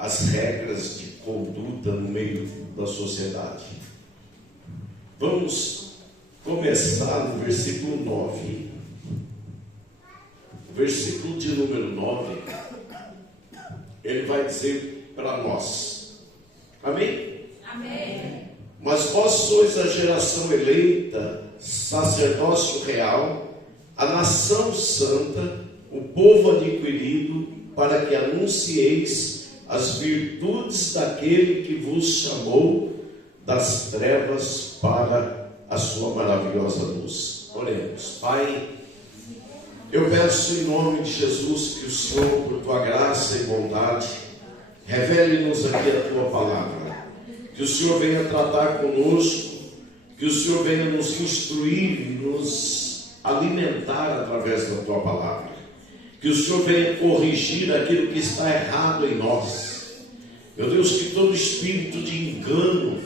as regras de conduta no meio da sociedade. Vamos começar no versículo 9. O versículo de número 9, ele vai dizer para nós. Amém? Amém. Mas vós sois a geração eleita, sacerdócio real, a nação santa, o povo adquirido, para que anuncieis as virtudes daquele que vos chamou das trevas para a sua maravilhosa luz. Oremos. Pai, eu peço em nome de Jesus que o Senhor, por tua graça e bondade, revele-nos aqui a tua palavra. Que o Senhor venha tratar conosco, que o Senhor venha nos instruir e nos alimentar através da tua palavra. Que o Senhor venha corrigir aquilo que está errado em nós. Meu Deus, que todo espírito de engano,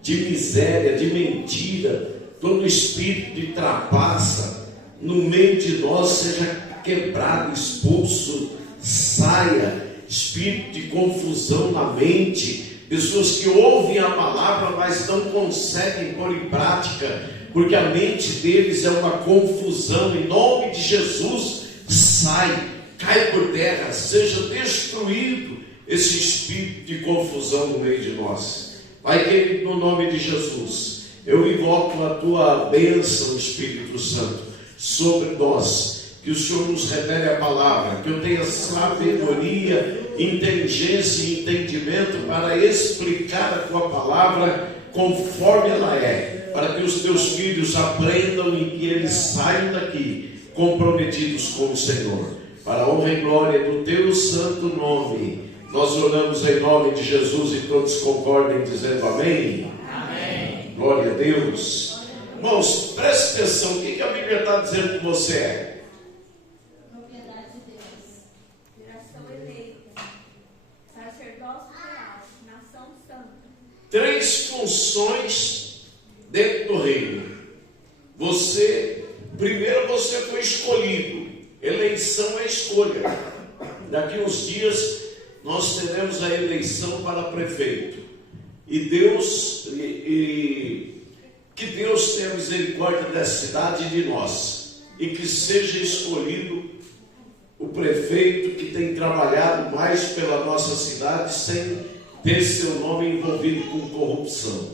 de miséria, de mentira, todo espírito de trapaça no meio de nós seja quebrado, expulso, saia. Espírito de confusão na mente, pessoas que ouvem a palavra, mas não conseguem pôr em prática, porque a mente deles é uma confusão. Em nome de Jesus, sai, cai por terra, seja destruído esse espírito de confusão no meio de nós. Pai querido, no nome de Jesus, eu invoco a tua bênção, Espírito Santo, sobre nós. Que o Senhor nos revele a palavra, que eu tenha sabedoria, inteligência e entendimento para explicar a tua palavra conforme ela é, para que os teus filhos aprendam e que eles saiam daqui comprometidos com o Senhor. Para a honra e glória do teu santo nome, nós oramos em nome de Jesus e todos concordem dizendo amém? Amém. Glória a Deus. Irmãos, preste atenção, o que a Bíblia está dizendo que você é? Três funções dentro do reino. Primeiro você foi escolhido. Eleição é escolha. Daqui uns dias nós teremos a eleição para prefeito. E que Deus tenha misericórdia dessa cidade e de nós. E que seja escolhido o prefeito que tem trabalhado mais pela nossa cidade sem ter seu nome envolvido com corrupção.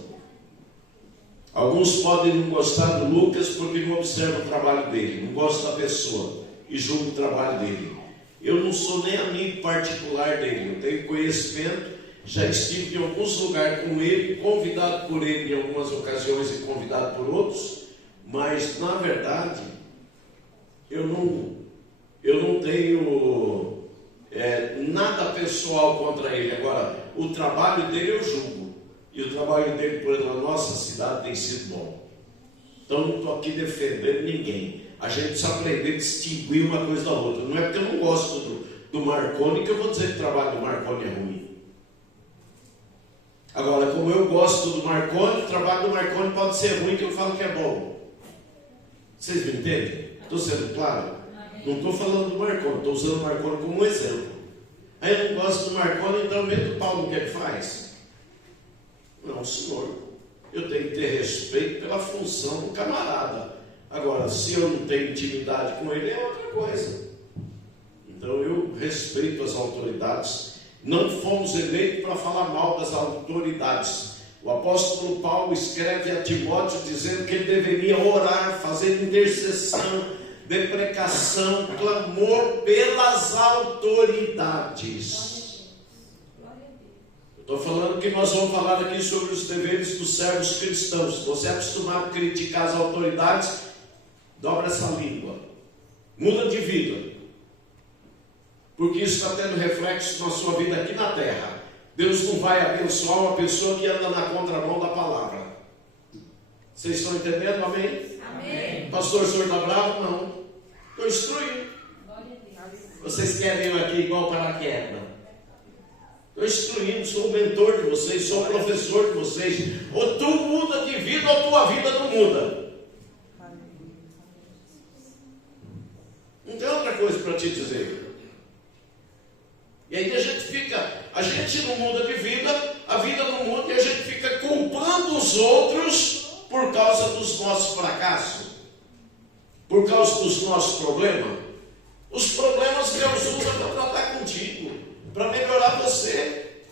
Alguns podem não gostar do Lucas porque não observam o trabalho dele, não gostam da pessoa e julgam o trabalho dele. Eu não sou nem amigo particular dele, eu tenho conhecimento, já estive em alguns lugares com ele, convidado por ele em algumas ocasiões e convidado por outros, mas na verdade eu não tenho nada pessoal contra ele. Agora, o trabalho dele eu julgo, e o trabalho dele pela nossa cidade tem sido bom. Então não estou aqui defendendo ninguém. A gente precisa aprender a distinguir uma coisa da outra. Não é porque eu não gosto do Marconi que eu vou dizer que o trabalho do Marconi é ruim. Agora, como eu gosto do Marconi, o trabalho do Marconi pode ser ruim, que eu falo que é bom. Vocês me entendem? Estou sendo claro? Não estou falando do Marconi, estou usando o Marconi como um exemplo. Aí eu não gosto do Marconi, então meto o pau no que ele faz. Não, senhor. Eu tenho que ter respeito pela função do camarada. Agora, se eu não tenho intimidade com ele, é outra coisa. Então eu respeito as autoridades. Não fomos eleitos para falar mal das autoridades. O apóstolo Paulo escreve a Timóteo dizendo que ele deveria orar, fazer intercessão, deprecação, clamor pelas autoridades. Estou falando que nós vamos falar aqui sobre os deveres dos servos cristãos. Se você é acostumado a criticar as autoridades, dobra essa língua, muda de vida, porque isso está tendo reflexo na sua vida aqui na terra. Deus não vai abençoar uma pessoa que anda na contramão da palavra. Vocês estão entendendo? Amém? Amém. Pastor, o senhor está bravo? Não. Estou instruindo. Vocês querem ir aqui igual paraquedas? Estou instruindo, sou o mentor de vocês, sou o professor de vocês. Ou tu muda de vida ou tua vida não muda. Não tem outra coisa para te dizer. E aí a gente fica a gente não muda de vida, a vida não muda e a gente fica culpando os outros por causa dos nossos fracassos, por causa dos nossos problemas. Os problemas Deus usa para tratar contigo, para melhorar você.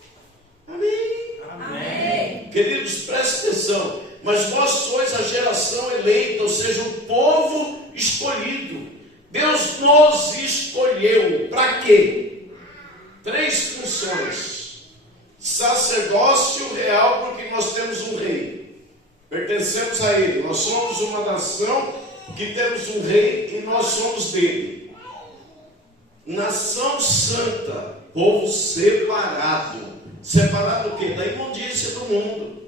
Amém? Amém. Queridos, prestem atenção. Mas vós sois a geração eleita, ou seja, o povo escolhido. Deus nos escolheu. Para quê? 3 funções. Sacerdócio real, porque nós temos um rei. Pertencemos a ele. Nós somos uma nação que temos um rei e nós somos dele. Nação santa, povo separado. Separado o quê? Da imundícia do mundo.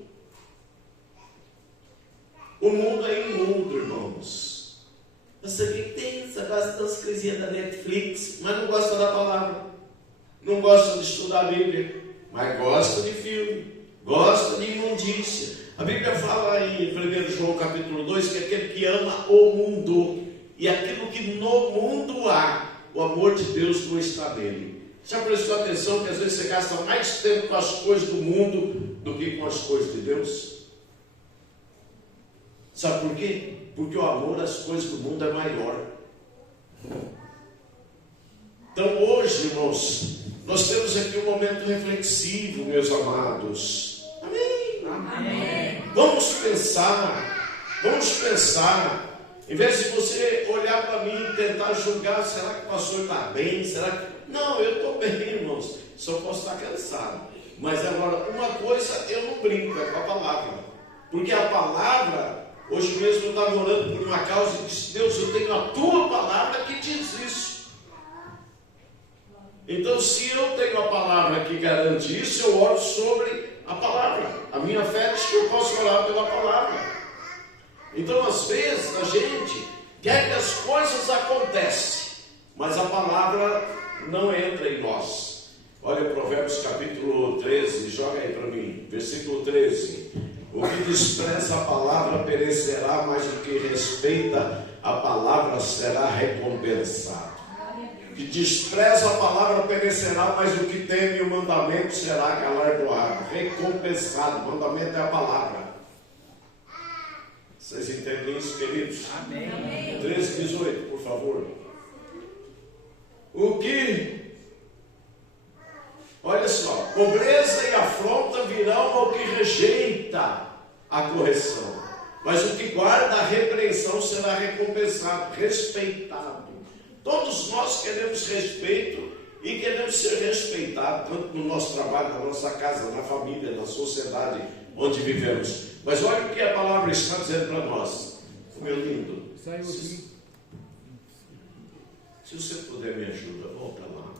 O mundo é imundo, irmãos. Você que tem, você gosta das coisinhas da Netflix, mas não gosta da palavra. Não gosta de estudar a Bíblia, mas gosta de filme, gosta de imundícia. A Bíblia fala em 1 João capítulo 2 que aquele que ama o mundo e aquilo que no mundo há, o amor de Deus não está nele. Já prestou atenção que às vezes você gasta mais tempo com as coisas do mundo do que com as coisas de Deus? Sabe por quê? Porque o amor às coisas do mundo é maior. Então hoje, irmãos, nós temos aqui um momento reflexivo, meus amados. Amém? Amém. Vamos pensar. Em vez de você olhar para mim e tentar julgar, será que o pastor está bem? Será que... Não, eu estou bem, irmãos. Só posso estar cansado. Mas agora, uma coisa eu não brinco, é com a palavra. Porque a palavra... Hoje mesmo eu estava orando por uma causa e disse: Deus, eu tenho a tua palavra que diz isso. Então, se eu tenho a palavra que garante isso, eu oro sobre a palavra. A minha fé diz que eu posso orar pela palavra. Então, às vezes, a gente quer que as coisas aconteçam, mas a palavra não entra em nós. Olha Provérbios capítulo 13, joga aí para mim, versículo 13. O que despreza a palavra perecerá, mas o que respeita a palavra será recompensado. O que despreza a palavra perecerá, mas o que teme o mandamento será galardoado, recompensado. O mandamento é a palavra. Vocês entendem isso, queridos? Amém. 13, 18, por favor. O que... Olha só, pobreza e afronta virão ao que rejeita a correção, mas o que guarda a repreensão será recompensado, respeitado. Todos nós queremos respeito e queremos ser respeitados, tanto no nosso trabalho, na nossa casa, na família, na sociedade onde vivemos. Mas olha o que a palavra está dizendo para nós, meu lindo. Se você puder me ajudar, volta lá.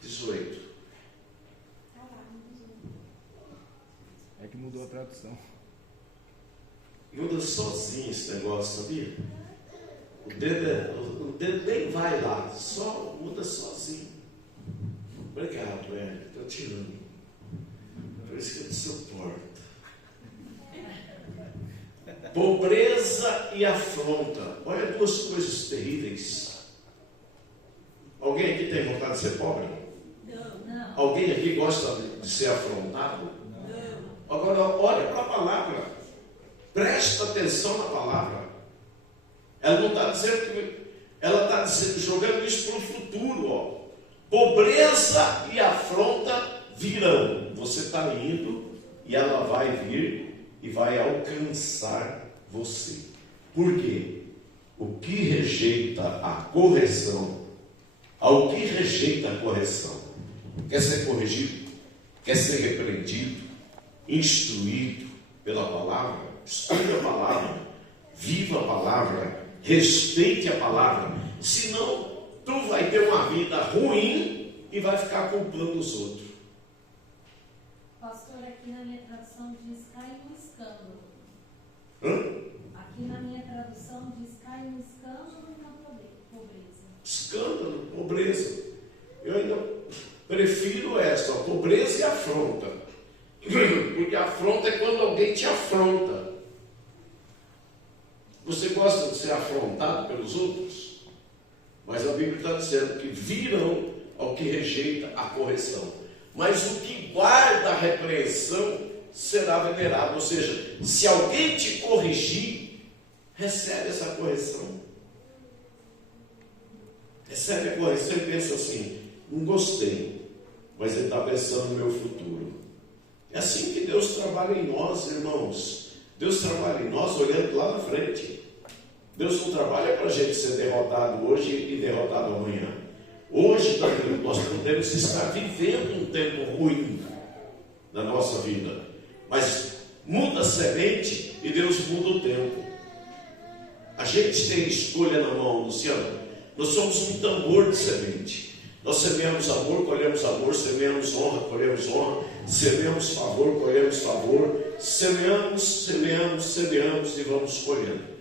18. É que mudou a tradução. Muda sozinho esse negócio, sabia? O dedo nem vai lá, só muda sozinho. Obrigado, Hélio, estou tirando. Por isso que eu te suporto. Pobreza e afronta. Olha duas coisas terríveis. Alguém aqui tem vontade de ser pobre? Não. Alguém aqui gosta de ser afrontado? Não. Agora, olha para a palavra. Presta atenção na palavra. Ela não está dizendo que... Ela está jogando isso para o futuro. Ó. Pobreza e afronta virão. Você está indo e ela vai vir e vai alcançar você. Por quê? O que rejeita a correção, ao que rejeita a correção, quer ser corrigido, quer ser repreendido, instruído pela palavra, estude a palavra, viva a palavra, respeite a palavra, senão tu vai ter uma vida ruim e vai ficar culpando os outros. Pastor, aqui na minha tradução diz cai no escândalo. Aqui na minha tradução diz cai no escândalo e na pobreza. Escândalo, pobreza. Eu ainda prefiro essa, a pobreza e afronta. Porque afronta é quando alguém te afronta. Você gosta de ser afrontado pelos outros? Mas a Bíblia está dizendo que virão ao que rejeita a correção. Mas o que guarda a repreensão será venerado. Ou seja, se alguém te corrigir, recebe essa correção. Recebe a correção e pensa assim: não gostei, mas ele está pensando no meu futuro. É assim que Deus trabalha em nós, irmãos. Deus trabalha em nós olhando lá na frente. Deus não trabalha para a gente ser derrotado hoje e derrotado amanhã. Hoje nós podemos estar vivendo um tempo ruim na nossa vida, mas muda a semente e Deus muda o tempo. A gente tem escolha na mão, Luciano. Nós somos um tambor de semente. Nós semeamos amor, colhemos amor, semeamos honra, colhemos honra, semeamos favor, colhemos favor, semeamos e vamos colhendo.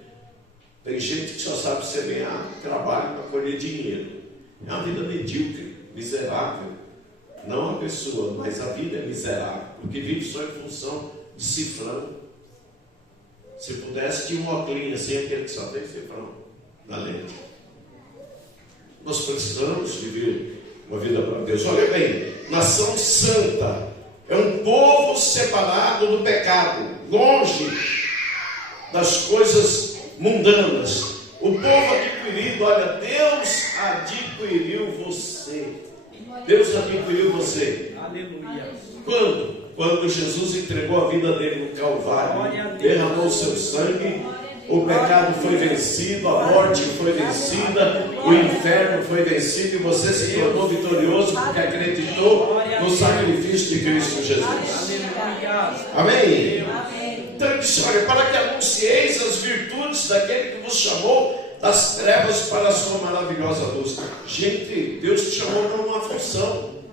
Tem gente que só sabe semear trabalho para colher dinheiro. É uma vida medíocre, miserável. Não a pessoa, mas a vida é miserável, porque vive só em função de cifrão. Se pudesse, tinha um óculos assim, aquele que só tem cifrão na lente. Nós precisamos viver uma vida para Deus. Olha bem, nação santa é um povo separado do pecado, longe das coisas mundanas. O povo adquirido, olha, Deus adquiriu você. Deus adquiriu você. Aleluia. Quando Jesus entregou a vida dele no Calvário, derramou o seu sangue, o pecado foi vencido, a morte foi vencida, o inferno foi vencido e você se tornou vitorioso porque acreditou no sacrifício de Cristo Jesus. Amém? Então ele disse: olha, para que anuncieis as virtudes daquele que vos chamou das trevas para a sua maravilhosa luz. Gente, Deus te chamou para uma função.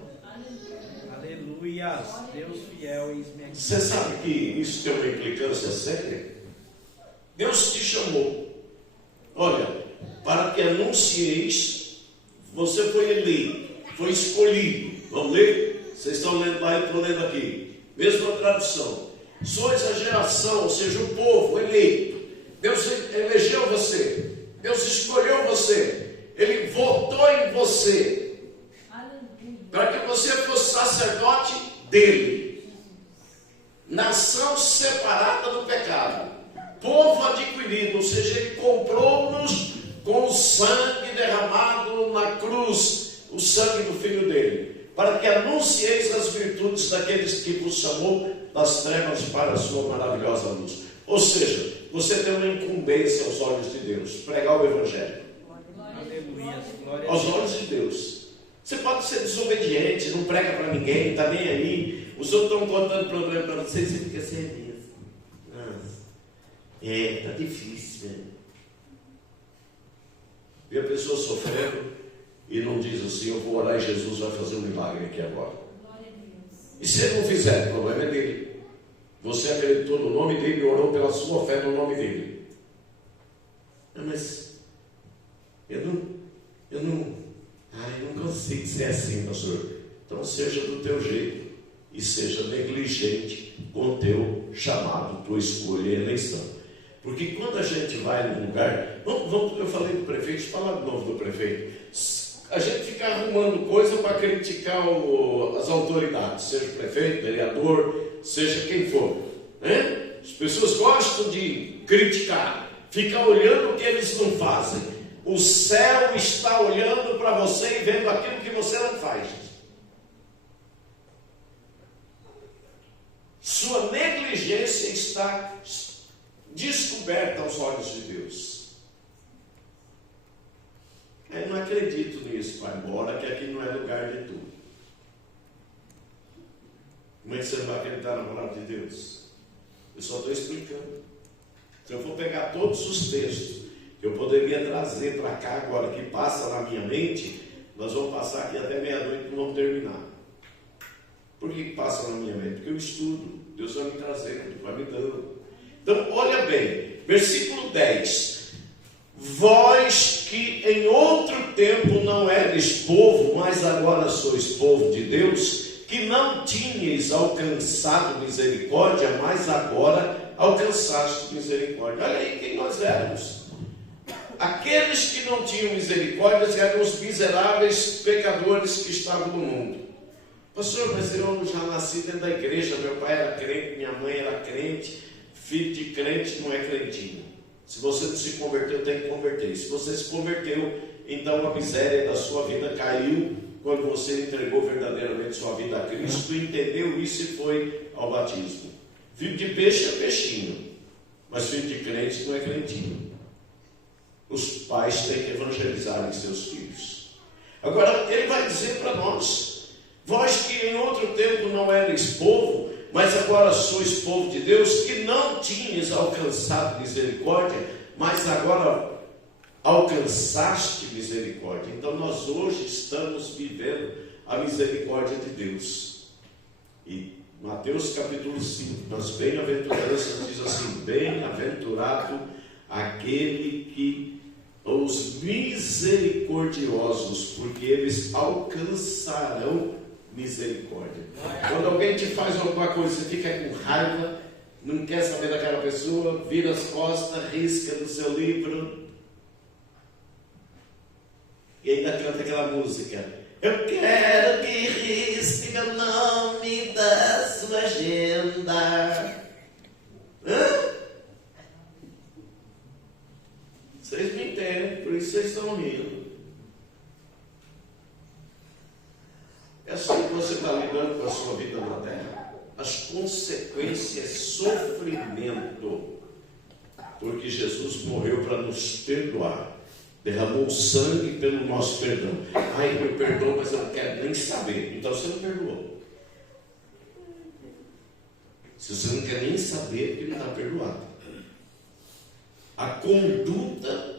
Aleluia. Deus fiel e esmerecido. Você sabe que isso tem uma implicância séria? Deus te chamou, olha, para que anuncieis. Você foi eleito, foi escolhido. Vamos ler? Vocês estão lendo lá, eu estou lendo aqui. Mesma tradução. Sois a geração, ou seja, o povo eleito. Deus elegeu você. Deus escolheu você. Ele votou em você. Para que você fosse sacerdote dele. Nação separada do pecado. Povo adquirido, ou seja, ele comprou-nos com o sangue derramado na cruz, o sangue do Filho dele, para que anuncieis as virtudes daqueles que vos chamou das trevas para a sua maravilhosa luz. Ou seja, você tem uma incumbência aos olhos de Deus, pregar o Evangelho. Aleluia. Aos olhos de Deus. Você pode ser desobediente, não prega para ninguém, está nem aí. Os outros estão contando problema para vocês e você fica sem mesmo. Está difícil, né? E a pessoa sofrendo e não diz assim: eu vou orar e Jesus vai fazer um milagre aqui agora. E se ele não fizer, o problema é dele. Você acreditou no nome dele e orou pela sua fé no nome dele. Mas eu não consigo ser assim, pastor. Então seja do teu jeito e seja negligente com o teu chamado, tua escolha e eleição. Porque quando a gente vai num lugar, eu falei do prefeito, deixa eu falar de novo do prefeito. A gente fica arrumando coisa para criticar as autoridades, seja o prefeito, vereador, seja quem for, né? As pessoas gostam de criticar, ficar olhando o que eles não fazem. O céu está olhando para você e vendo aquilo que você não faz. Sua negligência está descoberta aos olhos de Deus. Eu não acredito nisso, vai embora, que aqui não é lugar de tudo. Como é que você não vai acreditar na palavra de Deus? Eu só estou explicando. Se eu for pegar todos os textos que eu poderia trazer para cá agora, que passa na minha mente, nós vamos passar aqui até meia-noite e não vamos terminar. Por que passa na minha mente? Porque eu estudo. Deus vai me trazendo, vai me dando. Então, olha bem, versículo 10. Vós que em outro tempo não eres povo, mas agora sois povo de Deus, que não tinhais alcançado misericórdia, mas agora alcançaste misericórdia. Olha aí quem nós éramos. Aqueles que não tinham misericórdia eram os miseráveis pecadores que estavam no mundo. Pastor, mas eu já nasci dentro da igreja, meu pai era crente, minha mãe era crente, filho de crente não é crentinho. Se você não se converteu, tem que converter. Se você se converteu, então a miséria da sua vida caiu quando você entregou verdadeiramente sua vida a Cristo, entendeu isso e foi ao batismo. Filho de peixe é peixinho, mas filho de crente não é crentinho. Os pais têm que evangelizarem seus filhos. Agora, ele vai dizer para nós: vós que em outro tempo não erais povo, mas agora sois povo de Deus, que não tinhas alcançado misericórdia, mas agora alcançaste misericórdia. Então nós hoje estamos vivendo a misericórdia de Deus. E Mateus capítulo 5, nas bem-aventuranças diz assim: bem-aventurado aquele que, os misericordiosos, porque eles alcançarão misericórdia. Quando alguém te faz alguma coisa, você fica com raiva, não quer saber daquela pessoa, vira as costas, risca no seu livro e ainda canta aquela música: eu quero que risque meu nome da sua agenda. Vocês me entendem, por isso vocês estão rindo. É assim que você está lidando com a sua vida na terra. As consequências, sofrimento, porque Jesus morreu para nos perdoar, derramou sangue pelo nosso perdão. Ai, me perdoa, mas eu não quero nem saber. Então você não perdoou. Se você não quer nem saber, porque não está perdoado. A conduta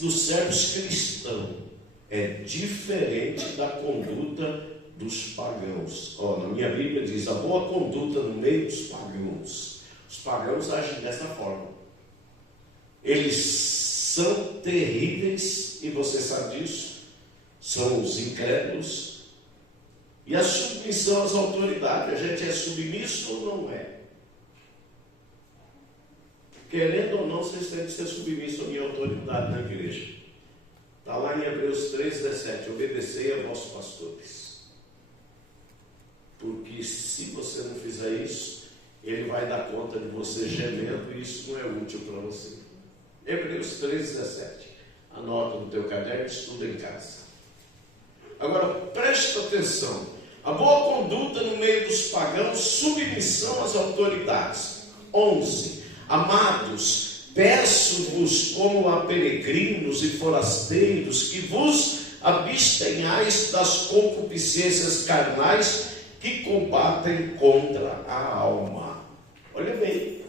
dos servos cristãos é diferente da conduta dos pagãos. Na minha Bíblia diz: a boa conduta no meio dos pagãos. Os pagãos agem dessa forma. Eles são terríveis, e você sabe disso. São os incrédulos. E a submissão às autoridades. A gente é submisso ou não é? Querendo ou não, vocês têm que ser submissos à minha autoridade na igreja. Está lá em Hebreus 3,17: obedecei a vossos pastores. Porque se você não fizer isso, ele vai dar conta de você gemendo, e isso não é útil para você. Hebreus 3,17. Anota no teu caderno, estuda em casa. Agora, presta atenção. A boa conduta no meio dos pagãos, submissão às autoridades. 11. Amados, peço-vos como a peregrinos e forasteiros, que vos abstenhais das concupiscências carnais que combatem contra a alma. Olha bem,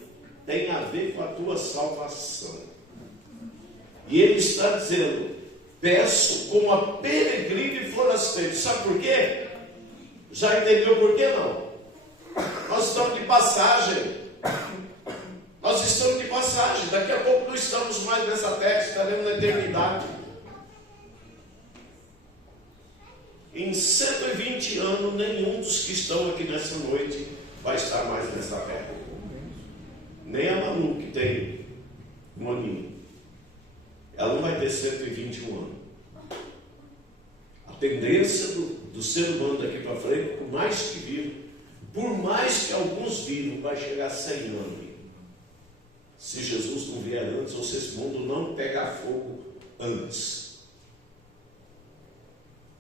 tem a ver com a tua salvação. E ele está dizendo: peço como a peregrino e forasteiro. Sabe por quê? Já entendeu por quê não? Nós estamos de passagem. Nós estamos de passagem. Daqui a pouco não estamos mais nessa terra, estaremos na eternidade. Em 120 anos, nenhum dos que estão aqui nessa noite vai estar mais nessa terra. Nem a Manu, que tem um aninho. Ela não vai ter 121 anos. A tendência do ser humano daqui para frente, por mais que vivam, por mais que alguns vivam, vai chegar a 100 anos. Se Jesus não vier antes, ou se esse mundo não pegar fogo antes.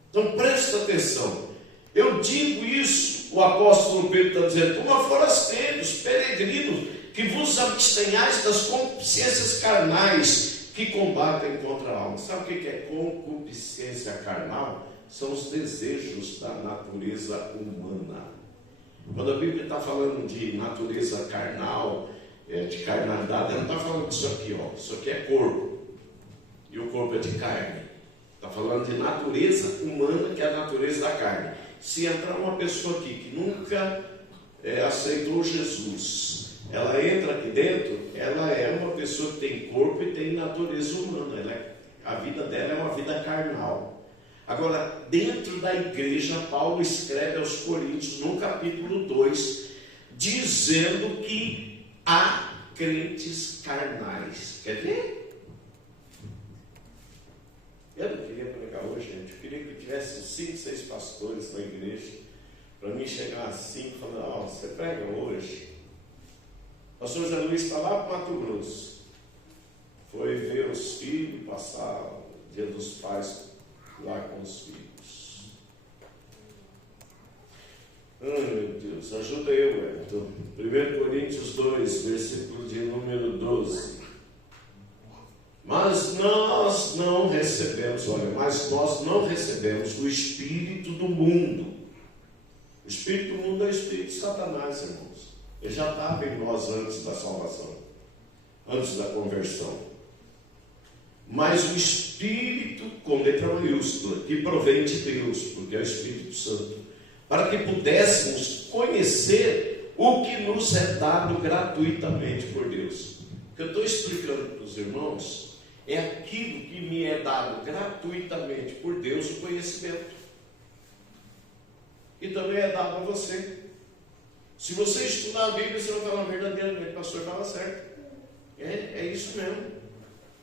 Então presta atenção. Eu digo isso, o apóstolo Pedro está dizendo, como a forasteiros, peregrinos, que vos abstenhais das concupiscências carnais que combatem contra a alma. Sabe o que é concupiscência carnal? São os desejos da natureza humana. Quando a Bíblia está falando de natureza carnal, de carnalidade, ela não está falando disso aqui, ó. Isso aqui é corpo, e o corpo é de carne. Está falando de natureza humana, que é a natureza da carne. Se entrar uma pessoa aqui que nunca aceitou Jesus, ela entra aqui dentro, ela é uma pessoa que tem corpo e tem natureza humana. A vida dela é uma vida carnal. Agora, dentro da igreja, Paulo escreve aos Coríntios, no capítulo 2, dizendo que há crentes carnais. Quer ver? tivesse 5, 6 pastores na igreja, para mim chegar assim e falar, ó, você prega hoje. O pastor Zé Luiz está lá para o Mato Grosso. Foi ver os filhos, passar o dia dos pais lá com os filhos. Ai, meu Deus, ajuda eu, Everton. 1 Coríntios 2, versículo de número 12. Mas nós não recebemos o espírito do mundo. O espírito do mundo é o espírito de Satanás, irmãos. Ele já estava em nós antes da salvação, antes da conversão. Mas o Espírito, com letra maiúscula, que provém de Deus, porque é o Espírito Santo, para que pudéssemos conhecer o que nos é dado gratuitamente por Deus. O que eu estou explicando para os irmãos é aquilo que me é dado gratuitamente por Deus, o conhecimento. E também é dado a você. Se você estudar a Bíblia, você vai falar verdadeiramente, o pastor estava certo. É isso mesmo.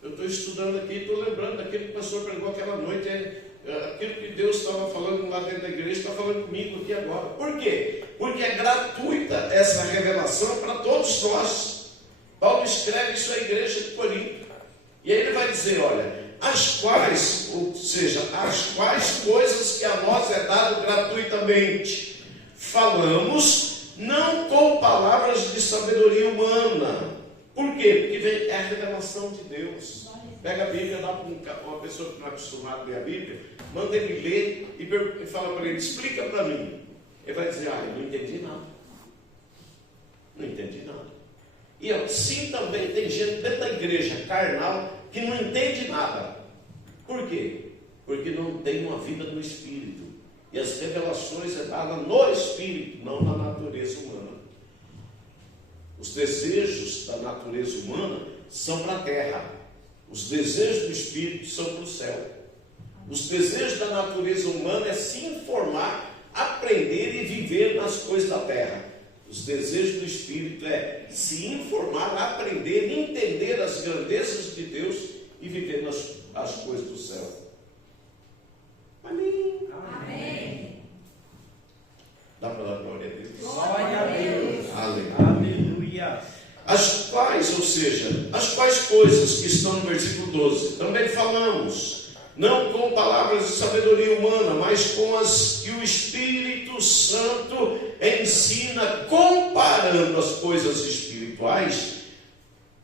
Eu estou estudando aqui, estou lembrando daquele que o pastor pregou aquela noite. Aquilo que Deus estava falando lá dentro da igreja, está falando comigo aqui agora. Por quê? Porque é gratuita essa revelação para todos nós. Paulo escreve isso à igreja de Corinto. E aí ele vai dizer, olha, as quais coisas que a nós é dado gratuitamente, falamos não com palavras de sabedoria humana. Por quê? Porque é a revelação de Deus. Pega a Bíblia, dá para uma pessoa que não é acostumada a ler a Bíblia, manda ele ler e fala para ele, explica para mim. Ele vai dizer, eu não entendi nada. Não entendi nada. E assim também tem gente dentro da igreja carnal que não entende nada. Por quê? Porque não tem uma vida no Espírito. E as revelações é dada no Espírito, não na natureza humana. Os desejos da natureza humana são para a terra. Os desejos do Espírito são para o céu. Os desejos da natureza humana é se informar, aprender e viver nas coisas da terra. Os desejos do Espírito é se informar, aprender, entender as grandezas de Deus e viver nas coisas do céu. Amém. Amém. Dá para dar glória a Deus? Glória a Deus. Aleluia. As quais coisas que estão no versículo 12, também falamos, não com palavras de sabedoria humana, mas com as que o Espírito Santo ensina, comparando as coisas espirituais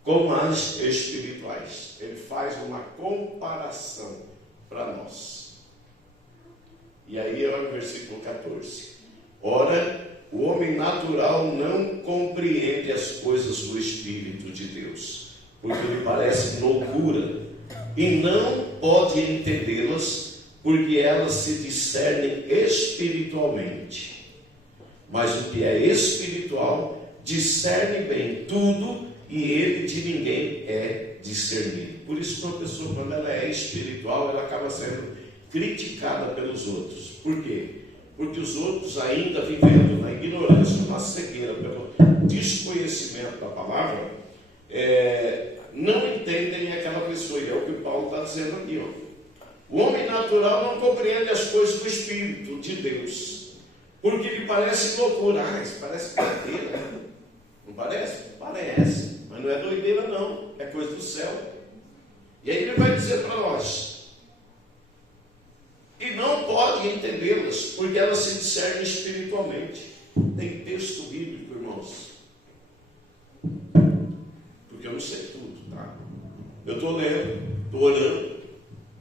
com as espirituais. Ele faz uma comparação para nós. E aí é o versículo 14. Ora, o homem natural não compreende as coisas do Espírito de Deus, porque lhe parece loucura, e não pode entendê-las, porque elas se discernem espiritualmente. Mas o que é espiritual discerne bem tudo, e ele de ninguém é discernido. Por isso que uma pessoa, quando ela é espiritual, ela acaba sendo criticada pelos outros. Por quê? Porque os outros, ainda vivendo na ignorância, na cegueira, pelo desconhecimento da palavra, não entendem aquela pessoa. E é o que Paulo está dizendo aqui. O homem natural não compreende as coisas do Espírito de Deus, porque lhe parece loucura. Isso parece doideira, né? Não parece? Parece, mas não é doideira não, é coisa do céu. E aí ele vai dizer para nós, e não pode entendê-las, porque elas se discernem espiritualmente. Tem texto bíblico, irmãos, porque eu não sei tudo, tá? Eu estou lendo,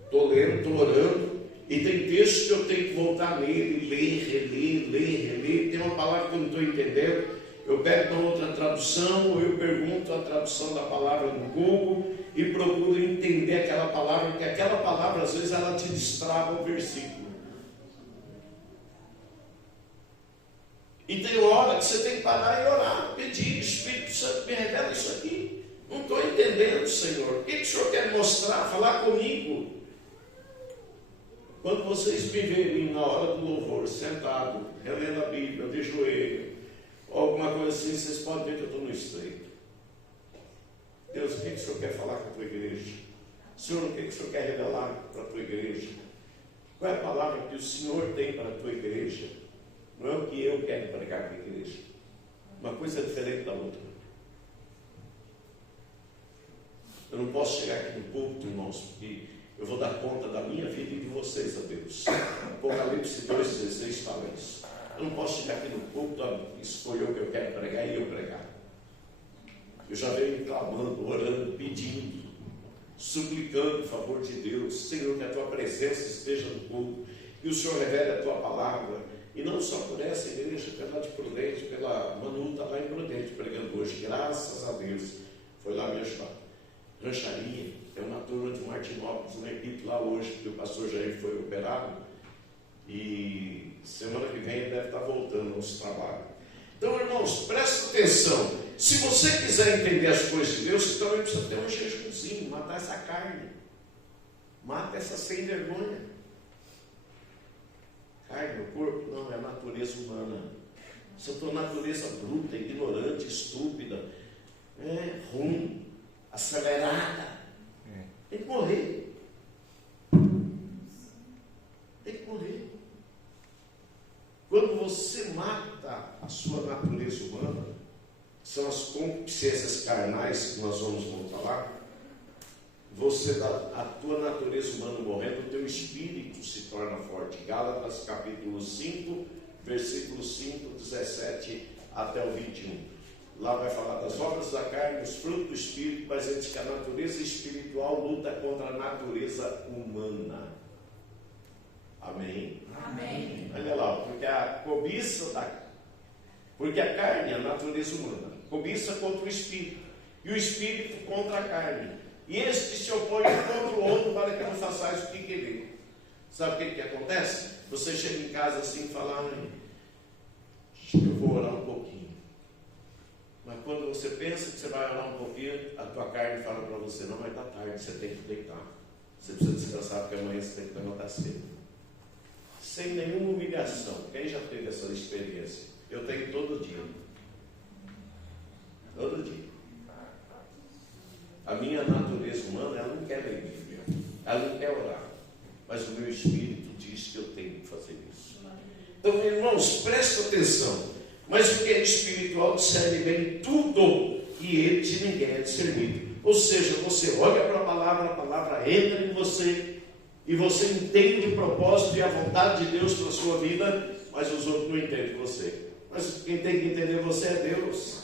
estou orando, e tem texto que eu tenho que voltar nele, ler. Tem uma palavra que eu não estou entendendo, eu pego uma outra tradução, ou eu pergunto a tradução da palavra no Google, e procuro entender aquela palavra, porque aquela palavra, às vezes, ela te destrava o versículo. E tem hora que você tem que parar e orar, pedir, Espírito Santo, me revela isso aqui. Não estou entendendo, Senhor. O que o Senhor quer mostrar, falar comigo? Quando vocês me verem na hora do louvor, sentado, relendo a Bíblia, de joelho, ou alguma coisa assim, vocês podem ver que eu estou no estreito. Deus, o que o Senhor quer falar com a tua igreja? Senhor, o que o Senhor quer revelar para a tua igreja? Qual é a palavra que o Senhor tem para a tua igreja? Não é o que eu quero pregar para a igreja. Uma coisa é diferente da outra. Eu não posso chegar aqui no púlpito, irmãos, porque eu vou dar conta da minha vida e de vocês, a Deus. Apocalipse 2,16 fala isso. Eu não posso chegar aqui no púlpito, isso foi eu que eu quero pregar e eu pregar. Eu já venho clamando, orando, pedindo, suplicando em favor de Deus. Senhor, que a tua presença esteja no culto, que o Senhor revele a tua palavra. E não só por essa igreja, pela de Prudente, pela Manu, está lá em Prudente pregando hoje, graças a Deus. Foi lá me ajudar. Rancharia, é uma turma de Martinópolis, uma equipe lá hoje, porque o pastor Jair foi operado. E semana que vem ele deve estar voltando ao seu trabalho. Então, irmãos, presta atenção. Se você quiser entender as coisas de Deus, você também precisa ter um jejumzinho, matar essa carne. Mata essa sem vergonha. Carne, o corpo, não, é a natureza humana. Essa tua natureza bruta, ignorante, estúpida, ruim, acelerada. Tem que morrer. Tem que morrer. Quando você mata a sua natureza humana, são as concupiscências carnais que nós vamos falar, você dá a tua natureza humana morrendo, o teu espírito se torna forte. Gálatas capítulo 5, versículo 5, 17 até o 21. Lá vai falar das obras da carne, os frutos do espírito, mas ele diz que a natureza espiritual luta contra a natureza humana. Amém? Amém. Olha lá, porque a cobiça porque a carne é a natureza humana, cobiça contra o espírito, e o espírito contra a carne. E este se opõe um contra o outro para que não façais o que querer. Sabe o que acontece? Você chega em casa assim e fala, acho que eu vou orar um pouquinho. Mas quando você pensa que você vai orar um pouquinho, a tua carne fala para você, não, mas está tarde, você tem que deitar. Você precisa descansar porque amanhã você tem que levantar cedo. Sem nenhuma humilhação. Quem já teve essa experiência? Eu tenho todo dia. Todo dia. A minha natureza humana, ela não quer ler Bíblia. Ela não quer orar. Mas o meu espírito diz que eu tenho que fazer isso. Então, irmãos, presta atenção. Mas o que é espiritual discerne bem tudo, e ele de ninguém é discernido. Ou seja, você olha para a palavra entra em você, e você entende o propósito e a vontade de Deus para a sua vida, mas os outros não entendem você. Mas quem tem que entender você é Deus.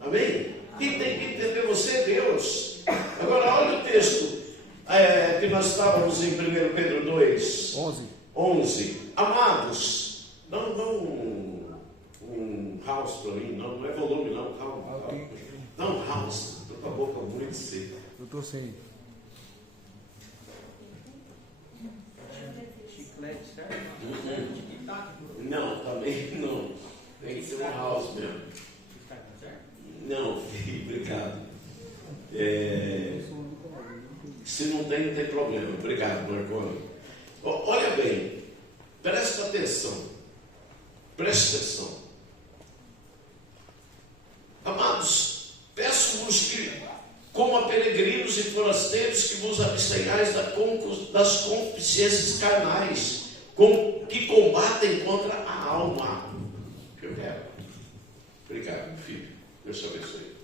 Amém? Quem tem que entender você é Deus. Agora, olha o texto que nós estávamos em 1 Pedro 2, 11. Amados, não um house para mim, não é volume, não. Não, house. Estou com a boca muito seca. Eu estou sem. Chiclete, certo? Não, também não. Tem que ser um house mesmo. Não, filho, obrigado. Se não tem, não tem problema. Obrigado, Marconi. Olha bem, presta atenção. Presta atenção. Amados, peço-vos que, como a peregrinos e forasteiros, que vos abstenhais das concupiscências carnais, que combatem contra a alma. Eu quero. Obrigado, filho. Deus te abençoe.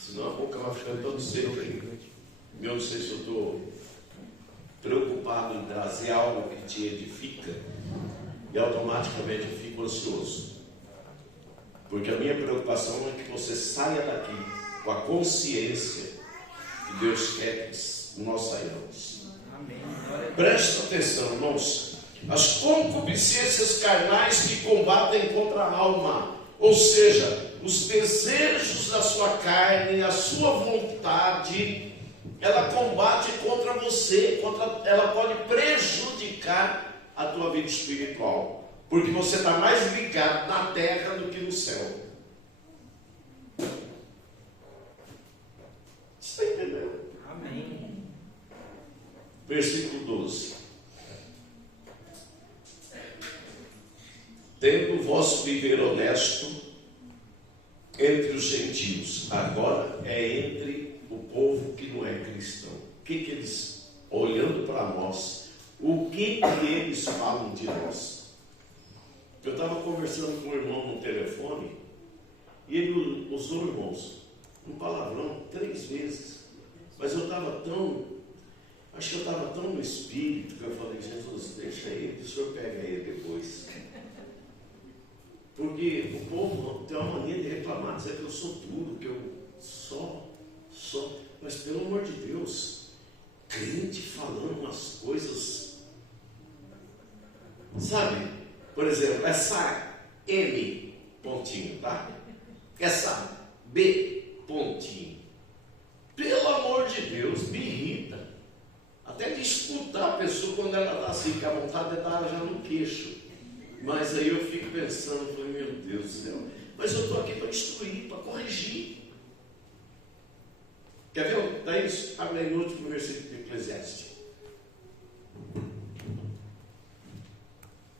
Senão a boca vai ficando tão seca. Eu não sei se eu estou preocupado em trazer algo que te edifica e automaticamente eu fico ansioso. Porque a minha preocupação é que você saia daqui com a consciência que Deus quer que nós saiamos. Amém. Presta atenção, irmãos. As concupiscências carnais que combatem contra a alma, ou seja, os desejos da sua carne, a sua vontade, ela combate contra você, ela pode prejudicar a tua vida espiritual, porque você está mais ligado na terra do que no céu. Você está entendendo? Amém. Versículo 12. Tendo o vosso viver honesto entre os gentios, agora é entre o povo que não é cristão. O que eles conversando com um irmão no telefone, e ele usou, irmãos, um palavrão 3 vezes. Mas eu estava acho que eu estava tão no espírito, que eu falei, Jesus, deixa ele, o Senhor pega ele depois. Porque o povo tem uma mania de reclamar, dizer que eu sou duro, que eu só. Mas pelo amor de Deus, crente falando umas coisas, sabe? Por exemplo, essa M pontinho, tá? Essa B pontinho. Pelo amor de Deus, me irrita. Até de escutar a pessoa quando ela está assim, que a vontade é dar já no queixo. Mas aí eu fico pensando, falei, meu Deus do céu, mas eu estou aqui para instruir, para corrigir. Quer ver? Dá isso? Abre aí no último versículo de Eclesiastes.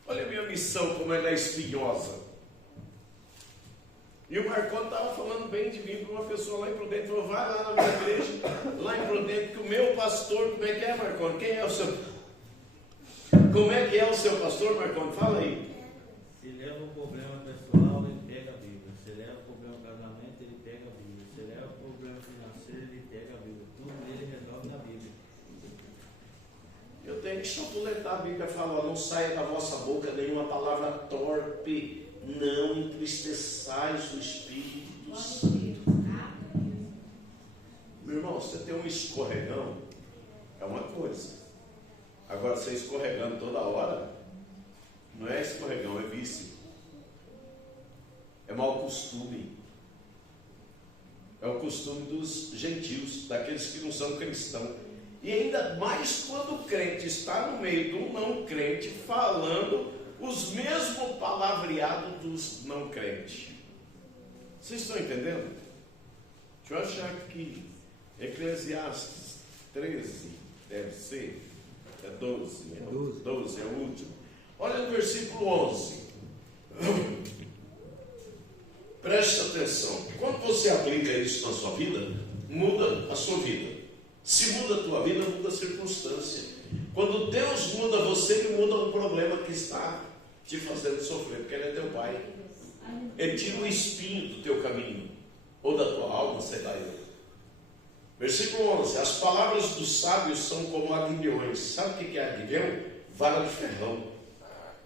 Olha a minha missão, como ela é espinhosa. E o Marconi estava falando bem de mim para uma pessoa lá em Prudente. Falou, vai lá na minha igreja, lá em Prudente, que o meu pastor, como é que é, Marconi? Quem é o seu? Como é que é o seu pastor, Marconi? Fala aí. Se leva um problema pessoal, ele pega a Bíblia. Se leva um problema casamento, ele pega a Bíblia. Se leva um problema financeiro, ele pega a Bíblia. Tudo ele resolve na Bíblia. Eu tenho que chapuletar a Bíblia, fala, não saia da vossa boca nenhuma palavra torpe, não entristeçais o Espírito Santo. Meu irmão, você tem um escorregão, é uma coisa. Agora, você escorregando toda hora, não é escorregão, é vício. É mau costume. É o costume dos gentios, daqueles que não são cristãos. E ainda mais quando o crente está no meio de um não crente falando os mesmos palavreados dos não crentes. Vocês estão entendendo? Deixa eu achar aqui. Eclesiastes 13, deve ser. É 12. É 12 é o último. Olha no versículo 11. Preste atenção. Quando você aplica isso na sua vida, muda a sua vida. Se muda a tua vida, muda a circunstância. Quando Deus muda você, Ele muda um problema que está te fazendo sofrer, porque Ele é teu Pai. Ele tira o espinho do teu caminho, ou da tua alma, sei lá eu. Versículo 11. As palavras dos sábios são como aguilhões. Sabe o que é aguilhão? Vara de ferrão.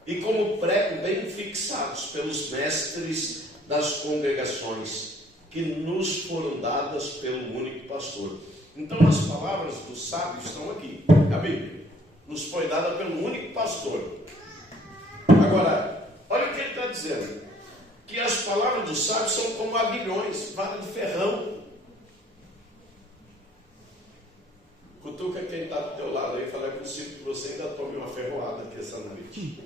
E como prego bem fixados pelos mestres das congregações, que nos foram dadas pelo único pastor. Então as palavras dos sábios estão aqui, a Bíblia. Nos foi dada pelo único pastor. Agora, olha o que ele está dizendo. Que as palavras dos sábios são como aguilhões, vara de ferrão. Cutuca quem está do teu lado aí e fala, é possível que você ainda tome uma ferroada aqui essa noite.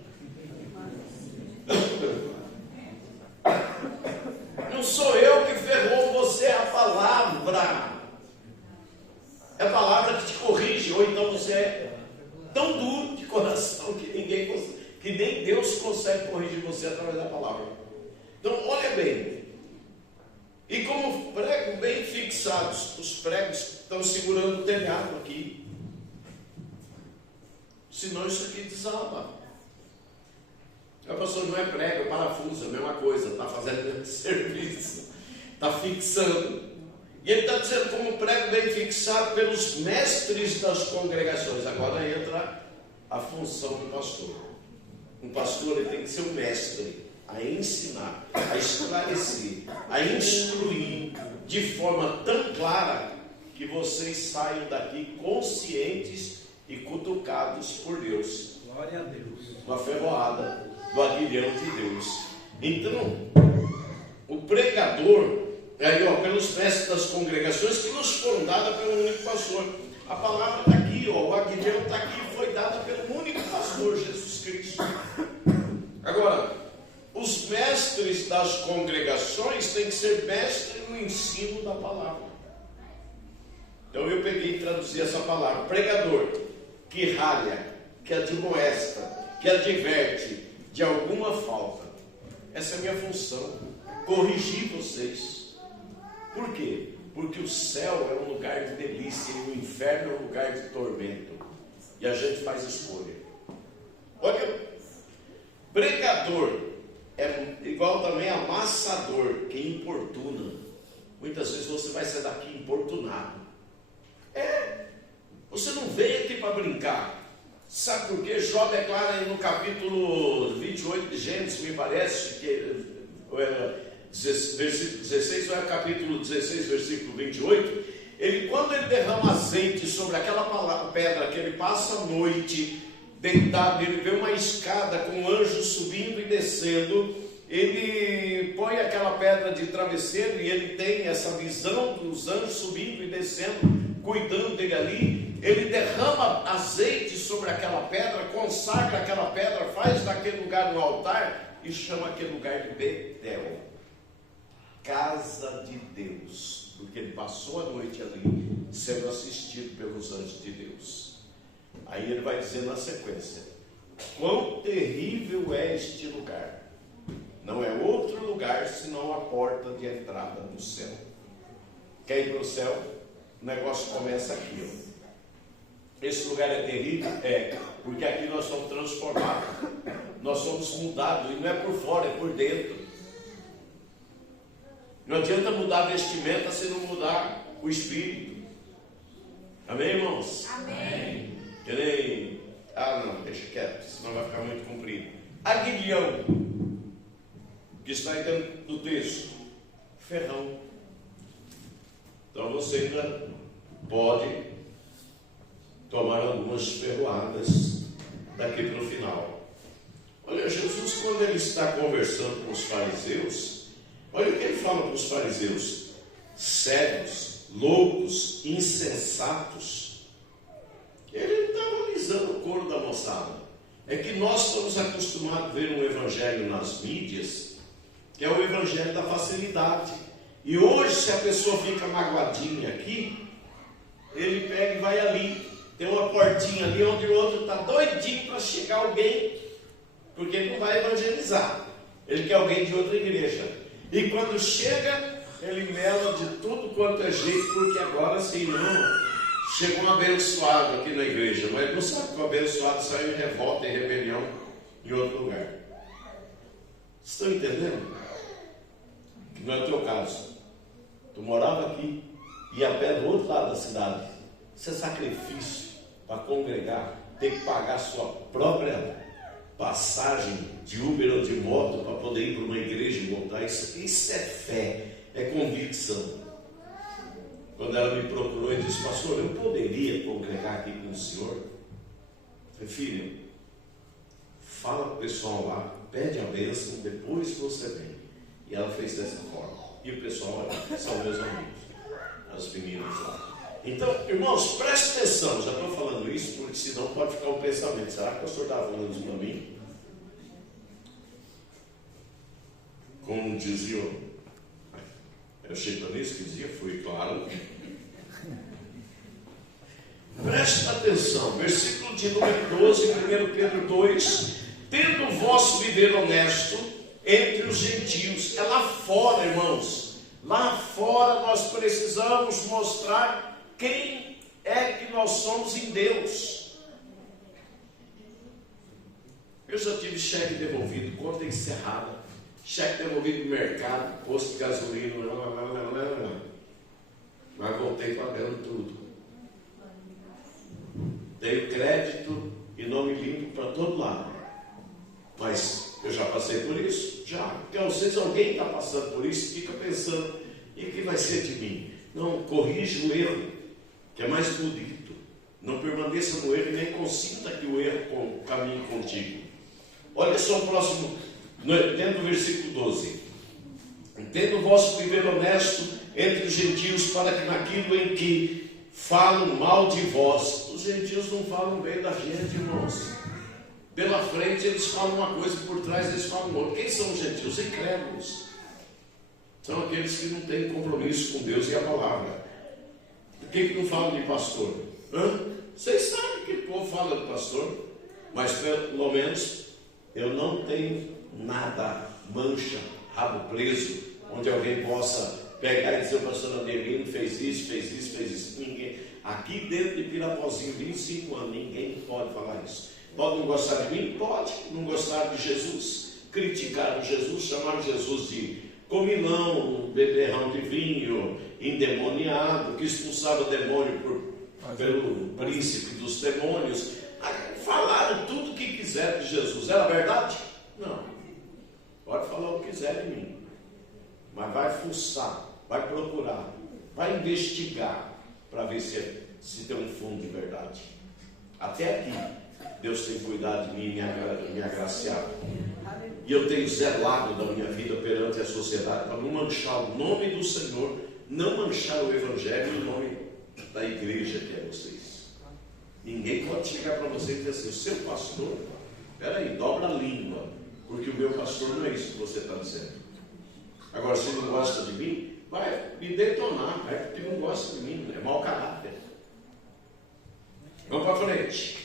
Não sou eu que ferrou você, é a palavra. É a palavra que te corrige, ou então você é tão duro de coração que nem Deus consegue corrigir você através da palavra. Então, olha bem. E como prego bem fixados, os pregos estão segurando o telhado aqui. Senão isso aqui desaba. A pessoa não é prego, é parafuso, é a mesma coisa, está fazendo serviço, está fixando. E ele está dizendo como prego bem fixado pelos mestres das congregações. Agora entra a função do pastor. Um pastor ele tem que ser um mestre, a ensinar, a esclarecer, a instruir de forma tão clara que vocês saiam daqui conscientes e cutucados por Deus. Glória a Deus. Uma ferroada do aguilhão de Deus. Então, o pregador, aí, pelos mestres das congregações que nos foram dadas pelo único pastor. A palavra está aqui, o aguilhão está aqui, foi dada pelo único pastor, Jesus Cristo. Agora, os mestres das congregações têm que ser mestres no ensino da palavra. Então eu peguei e traduzi essa palavra. Pregador, que ralha, que admoesta, que adverte de alguma falta. Essa é a minha função, corrigir vocês. Por quê? Porque o céu é um lugar de delícia e o inferno é um lugar de tormento. E a gente faz escolha. Olha, pregador é igual também amassador, que importuna. Muitas vezes você vai sair daqui importunado. Você não veio aqui para brincar. Sabe por quê? Jó declara aí no capítulo 28 de Gênesis, me parece, que versículo 16, ou é capítulo 16, versículo 28, quando ele derrama azeite sobre aquela pedra que ele passa a noite deitado, ele vê uma escada com um anjo subindo e descendo, ele põe aquela pedra de travesseiro e ele tem essa visão dos anjos subindo e descendo, cuidando dele ali. Ele derrama azeite sobre aquela pedra, consagra aquela pedra, faz daquele lugar um altar e chama aquele lugar de Betel, casa de Deus, porque ele passou a noite ali sendo assistido pelos anjos de Deus. Aí ele vai dizer na sequência: quão terrível é este lugar, não é outro lugar senão a porta de entrada do céu. Quer ir para o céu? O negócio começa aqui, ó. Esse lugar é terrível? Porque aqui nós somos transformados, nós somos mudados, e não é por fora, é por dentro. Não adianta mudar a vestimenta se não mudar o espírito. Amém, irmãos? Amém. Que nem... não, deixa quieto, senão vai ficar muito comprido. Aguilhão, que está aí dentro do texto, ferrão. Então você ainda pode tomar algumas ferroadas daqui para o final. Olha, Jesus, quando ele está conversando com os fariseus, olha o que ele fala para os fariseus: cegos, loucos, insensatos. Ele não está analisando o coro da moçada. É que nós estamos acostumados a ver um evangelho nas mídias, que é o evangelho da facilidade. E hoje, se a pessoa fica magoadinha aqui, ele pega e vai ali. Tem uma portinha ali onde o outro está doidinho para chegar alguém, porque ele não vai evangelizar. Ele quer alguém de outra igreja. E quando chega, ele mela de tudo quanto é jeito, porque agora sim, não. Chegou um abençoado aqui na igreja, mas não sabe que o abençoado saiu em revolta e rebelião em outro lugar. Vocês estão entendendo? Que não é o teu caso. Tu morava aqui, ia a pé do outro lado da cidade. Isso é sacrifício para congregar, ter que pagar a sua própria passagem de Uber ou de moto para poder ir para uma igreja e voltar. Isso é fé, é convicção. Quando ela me procurou e disse: pastor, eu poderia congregar aqui com o senhor? Eu falei: filho, fala para o pessoal lá, pede a bênção, depois você vem. E ela fez dessa forma. E o pessoal são meus amigos, as meninas lá. Então, irmãos, preste atenção. Já estou falando isso porque senão pode ficar um pensamento: será que o pastor estava falando isso para mim? Como dizia o Cheitanismo que dizia, foi claro. Preste atenção, versículo de número 12, 1 Pedro 2: tendo o vosso viver honesto entre os gentios. É lá fora, irmãos. Lá fora nós precisamos mostrar quem é que nós somos em Deus. Eu já tive cheque devolvido, conta encerrada, cheque devolvido no mercado, posto de gasolina, mas voltei pagando tudo. Dei crédito e nome limpo para todo lado. Mas eu já passei por isso? Já. Porque às vezes alguém está passando por isso e fica pensando: e o que vai ser de mim? Não, corrige o erro, que é mais bonito. Não permaneça no erro e nem consinta que o erro caminhe contigo. Olha só o próximo, dentro do versículo 12: tendo o vosso viver honesto entre os gentios, para que naquilo em que falam mal de vós. Os gentios não falam bem da gente, irmãos. Pela frente eles falam uma coisa, por trás eles falam outra. Quem são os gentios? Incrédulos. São aqueles que não têm compromisso com Deus e a palavra. Por que não falam de pastor? Vocês sabem que o povo fala de pastor, mas pelo menos eu não tenho nada, mancha, rabo preso, onde alguém possa pegar e dizer: o pastor Adelino fez isso, fez isso, fez isso. Ninguém. Aqui dentro de Pirapozinho, 25 anos, ninguém pode falar isso. Pode não gostar de mim? Pode não gostar de Jesus. criticaram Jesus, chamaram Jesus de comilão, beberrão de vinho, endemoniado, que expulsava demônio pelo príncipe dos demônios. Falaram tudo o que quiseram de Jesus. Era verdade? Não. Pode falar o que quiser de mim, mas vai fuçar, vai procurar, vai investigar para ver se tem um fundo de verdade. Até aqui Deus tem cuidado de mim e me agraciado. E eu tenho zelado da minha vida perante a sociedade para não manchar o nome do Senhor, não manchar o Evangelho e o nome da igreja que é vocês. Ninguém pode chegar para você e dizer assim: o seu pastor, peraí, dobra a língua, porque o meu pastor não é isso que você está dizendo. Agora, se não gosta de mim, vai me detonar, é porque não gosta de mim, é mau caráter. Vamos para frente.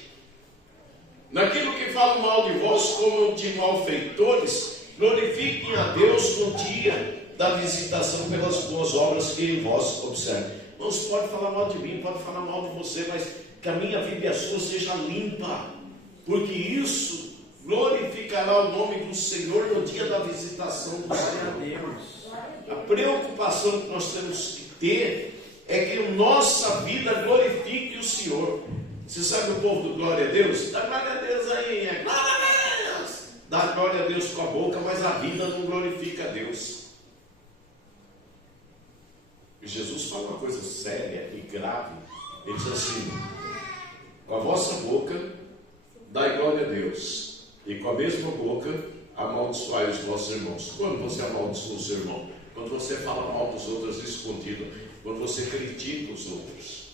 Naquilo que falam mal de vós como de malfeitores, glorifiquem a Deus no dia da visitação pelas boas obras que em vós observem. Não se pode falar mal de mim, pode falar mal de você, mas que a minha vida e a sua seja limpa, porque isso glorificará o nome do Senhor no dia da visitação do Senhor. A preocupação que nós temos que ter é que a nossa vida glorifique o Senhor. Você sabe o povo do glória a Deus? Dá glória a Deus aí, glória a Deus. Dá glória a Deus com a boca, mas a vida não glorifica a Deus. E Jesus fala uma coisa séria e grave. Ele diz assim: com a vossa boca dai glória a Deus, e com a mesma boca amaldiçoai os vossos irmãos. Quando você amaldiçoa o seu irmão? Quando você fala mal dos outros escondido, quando você critica os outros.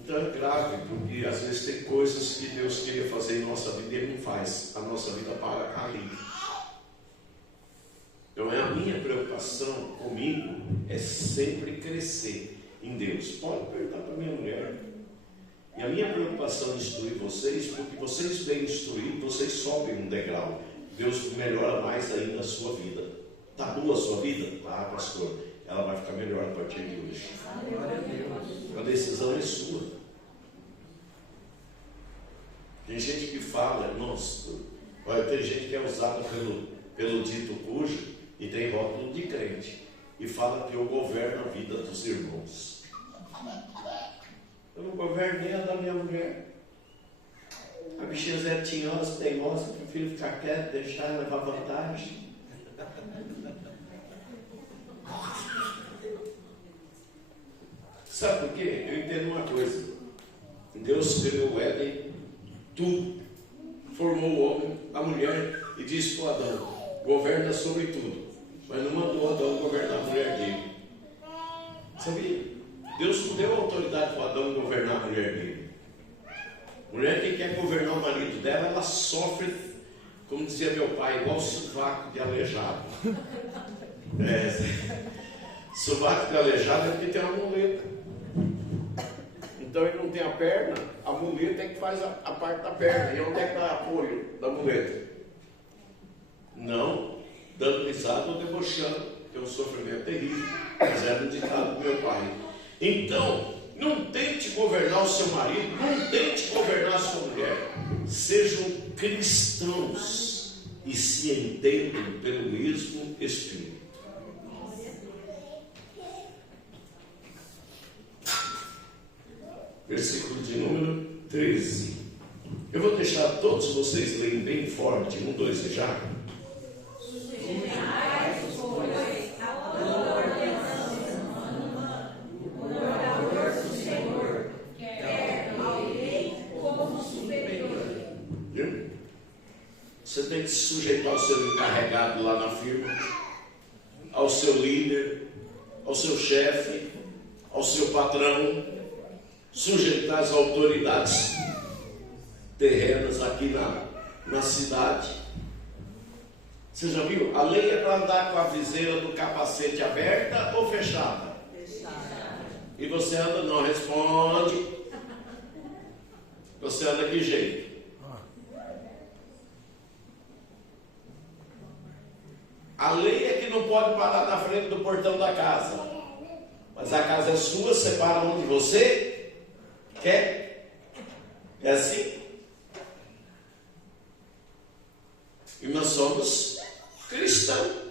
Então é grave, porque às vezes tem coisas que Deus queria fazer em nossa vida e Ele não faz. A nossa vida para ali. Então é a minha preocupação comigo é sempre crescer em Deus. Pode perguntar para minha mulher. E a minha preocupação em instruir vocês, porque vocês bem instruídos, vocês sobem um degrau. Deus melhora mais ainda a sua vida. Está boa a sua vida? Ah, pastor, ela vai ficar melhor a partir de hoje. A decisão é sua. Tem gente que fala, nossa, olha, tem gente que é usada pelo dito cujo e tem rótulo de crente e fala que eu governo a vida dos irmãos. Eu não governo nem a da minha mulher. A bichinha é tinhosa, teimosa, prefiro ficar quieto, deixar levar vantagem. Sabe por quê? Eu entendo uma coisa. Deus criou o Éden, tudo. Formou o homem, a mulher, e disse para Adão: governa sobre tudo. Mas não mandou Adão governar a mulher dele. Sabia? Deus não deu autoridade para Adão governar a mulher dele. Mulher que quer governar o marido dela, ela sofre, como dizia meu pai, igual sovaco de aleijado. Sovaco de aleijado é porque tem uma muleta. Então ele não tem a perna, a muleta é que faz a parte da perna. E onde é que está o apoio da muleta? Não dando risada ou debochando, que é um sofrimento terrível. Mas era um ditado do meu pai. Então, não tente governar o seu marido, não tente governar a sua mulher. Sejam cristãos e se entendam pelo mesmo Espírito. Versículo de número 13. Eu vou deixar todos vocês lerem bem forte. 1, 2 e já. Você tem que se sujeitar ao seu encarregado lá na firma, ao seu líder, ao seu chefe, ao seu patrão, sujeitar as autoridades terrenas aqui na cidade. Você já viu? A lei é para andar com a viseira do capacete aberta ou fechada? Fechada. E você anda, não responde. Você anda que jeito? A lei é que não pode parar na frente do portão da casa. Mas a casa é sua, você para onde você quer. É assim? E nós somos cristãos.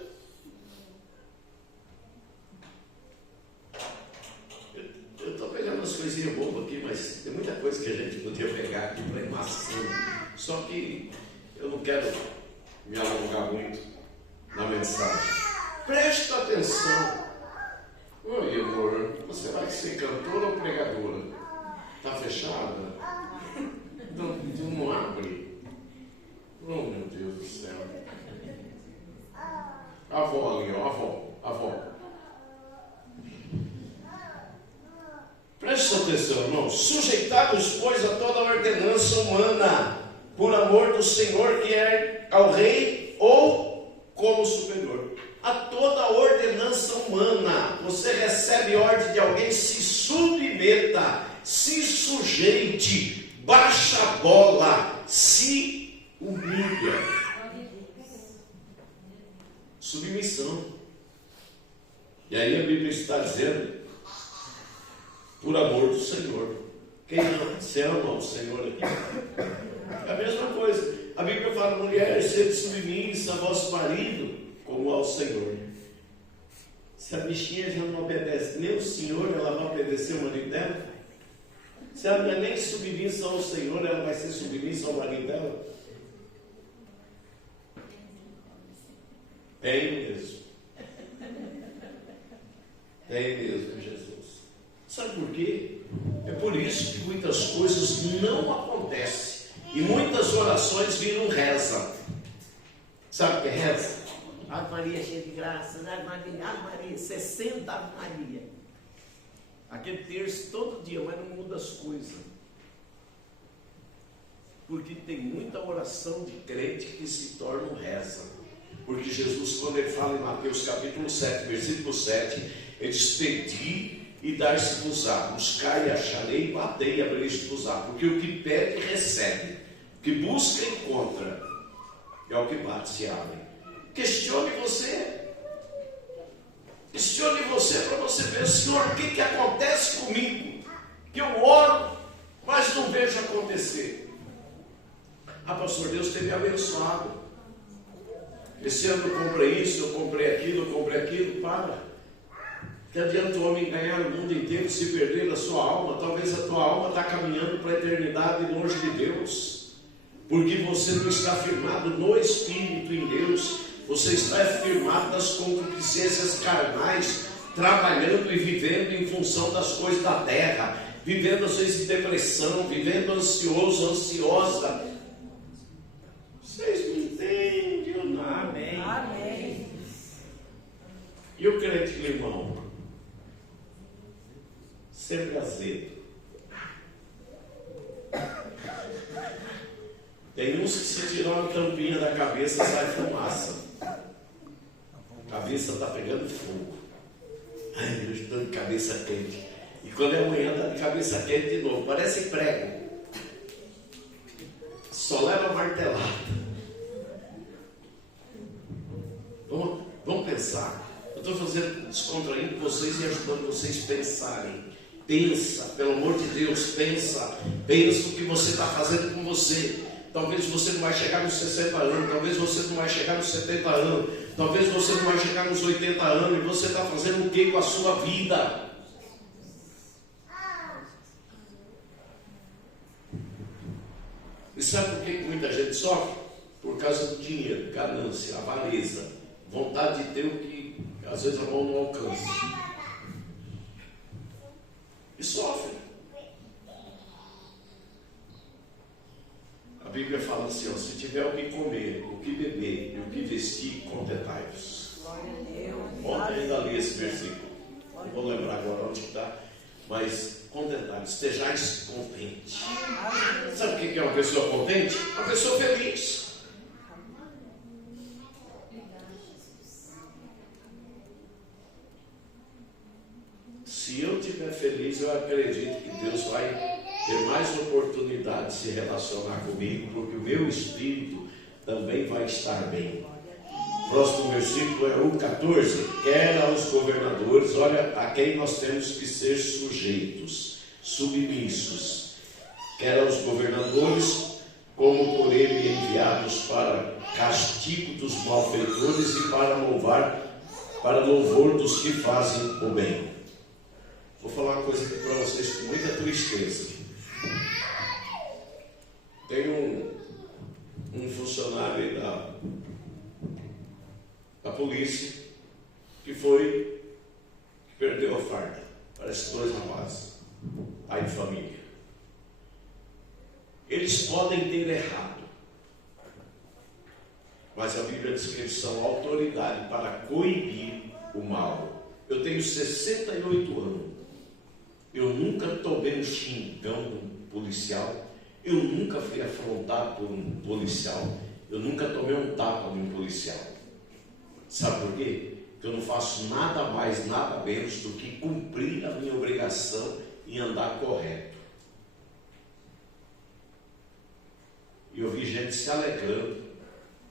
Eu estou pegando umas coisinhas bobas aqui, mas tem muita coisa que a gente podia pegar aqui para ir maçando. Só que eu não quero me alongar muito na mensagem. Preste atenção. Oi, amor, você vai ser cantora ou pregadora? Está fechada? Não abre. Oh, meu Deus do céu. A avó ali, ó, a avó. Preste atenção, irmão. Sujeitados, pois, a toda ordenança humana, por amor do Senhor, que é ao rei ou como superior. A toda ordenança humana. Você recebe ordem de alguém, se submeta, se sujeite, baixa a bola, se humilha. Submissão. E aí a Bíblia está dizendo, por amor do Senhor. Quem ama? Você ama o Senhor aqui? É a mesma coisa. A Bíblia fala, mulher, sede submissa a vosso marido como ao Senhor. Se a bichinha já não obedece nem o Senhor, ela vai obedecer o marido dela? Se ela não é nem submissa ao Senhor, ela vai ser submissa ao marido dela? Tem mesmo. Tem mesmo, Jesus. Sabe por quê? É por isso que muitas coisas não acontecem. E muitas orações viram reza. Sabe o que é reza? Ave Maria cheia de graça, Ave Maria, 60 Ave Maria. Aquele terço todo dia, mas não muda as coisas. Porque tem muita oração de crente que se torna reza. Porque Jesus, quando ele fala em Mateus capítulo 7, versículo 7, ele diz, pedi e dar-se-vos-á, buscai e acharei, batei e abrireis-vos-á. Porque o que pede, recebe. O que busca, encontra. É o que bate, se abre. Questione você. Questione você para você ver, Senhor, o que acontece comigo? Que eu oro, mas não vejo acontecer. Ah, pastor, Deus tem me abençoado. Esse ano eu comprei isso, eu comprei aquilo, para. Que adianta o homem ganhar o mundo inteiro e se perder na sua alma? Talvez a tua alma está caminhando para a eternidade longe de Deus. Porque você não está firmado no Espírito em Deus. Você está firmado nas concupiscências carnais, trabalhando e vivendo em função das coisas da terra. Vivendo às vezes em depressão, vivendo ansioso, ansiosa. Vocês me entendem ou não? Amém. Amém. E o crente limão? Sempre azedo. Tem uns que se tirar uma tampinha da cabeça sai fumaça. A cabeça está pegando fogo. Ai, eu estou de cabeça quente. E quando é amanhã está de cabeça quente de novo. Parece prego. Só leva martelada. Vamos pensar. Eu estou descontraindo vocês e ajudando vocês a pensarem. Pensa, pelo amor de Deus, pensa. Pensa o que você está fazendo com você. Talvez você não vai chegar nos 60 anos, talvez você não vai chegar nos 70 anos, talvez você não vai chegar nos 80 anos, e você está fazendo o que com a sua vida? E sabe por que muita gente sofre? Por causa do dinheiro, ganância, avareza, vontade de ter o que às vezes a mão não alcança. E sofre. A Bíblia fala assim, ó, se tiver o que comer, o que beber e o que vestir, contentai-vos. Ontem ainda li esse versículo. Não vou lembrar agora onde está, mas contentai-vos, estejais contentes. Sabe o que é uma pessoa contente? Uma pessoa feliz. Se eu estiver feliz, eu acredito que Deus vai ter mais oportunidade de se relacionar comigo, porque o meu espírito também vai estar bem. O próximo versículo é o 14. Quer aos governadores, olha, a quem nós temos que ser sujeitos, submissos. Quer aos governadores, como por ele enviados para castigo dos malfeitores e para louvor dos que fazem o bem. Vou falar uma coisa aqui para vocês com muita tristeza. Tem um funcionário aí da polícia que perdeu a farda. Parece 2 rapazes, pai de família. Eles podem ter errado, mas a Bíblia diz que eles são autoridade para coibir o mal. Eu tenho 68 anos. Eu nunca tomei um xingão de um policial. Eu nunca fui afrontado por um policial. Eu nunca tomei um tapa de um policial. Sabe por quê? Porque eu não faço nada mais, nada menos do que cumprir a minha obrigação em andar correto. E eu vi gente se alegrando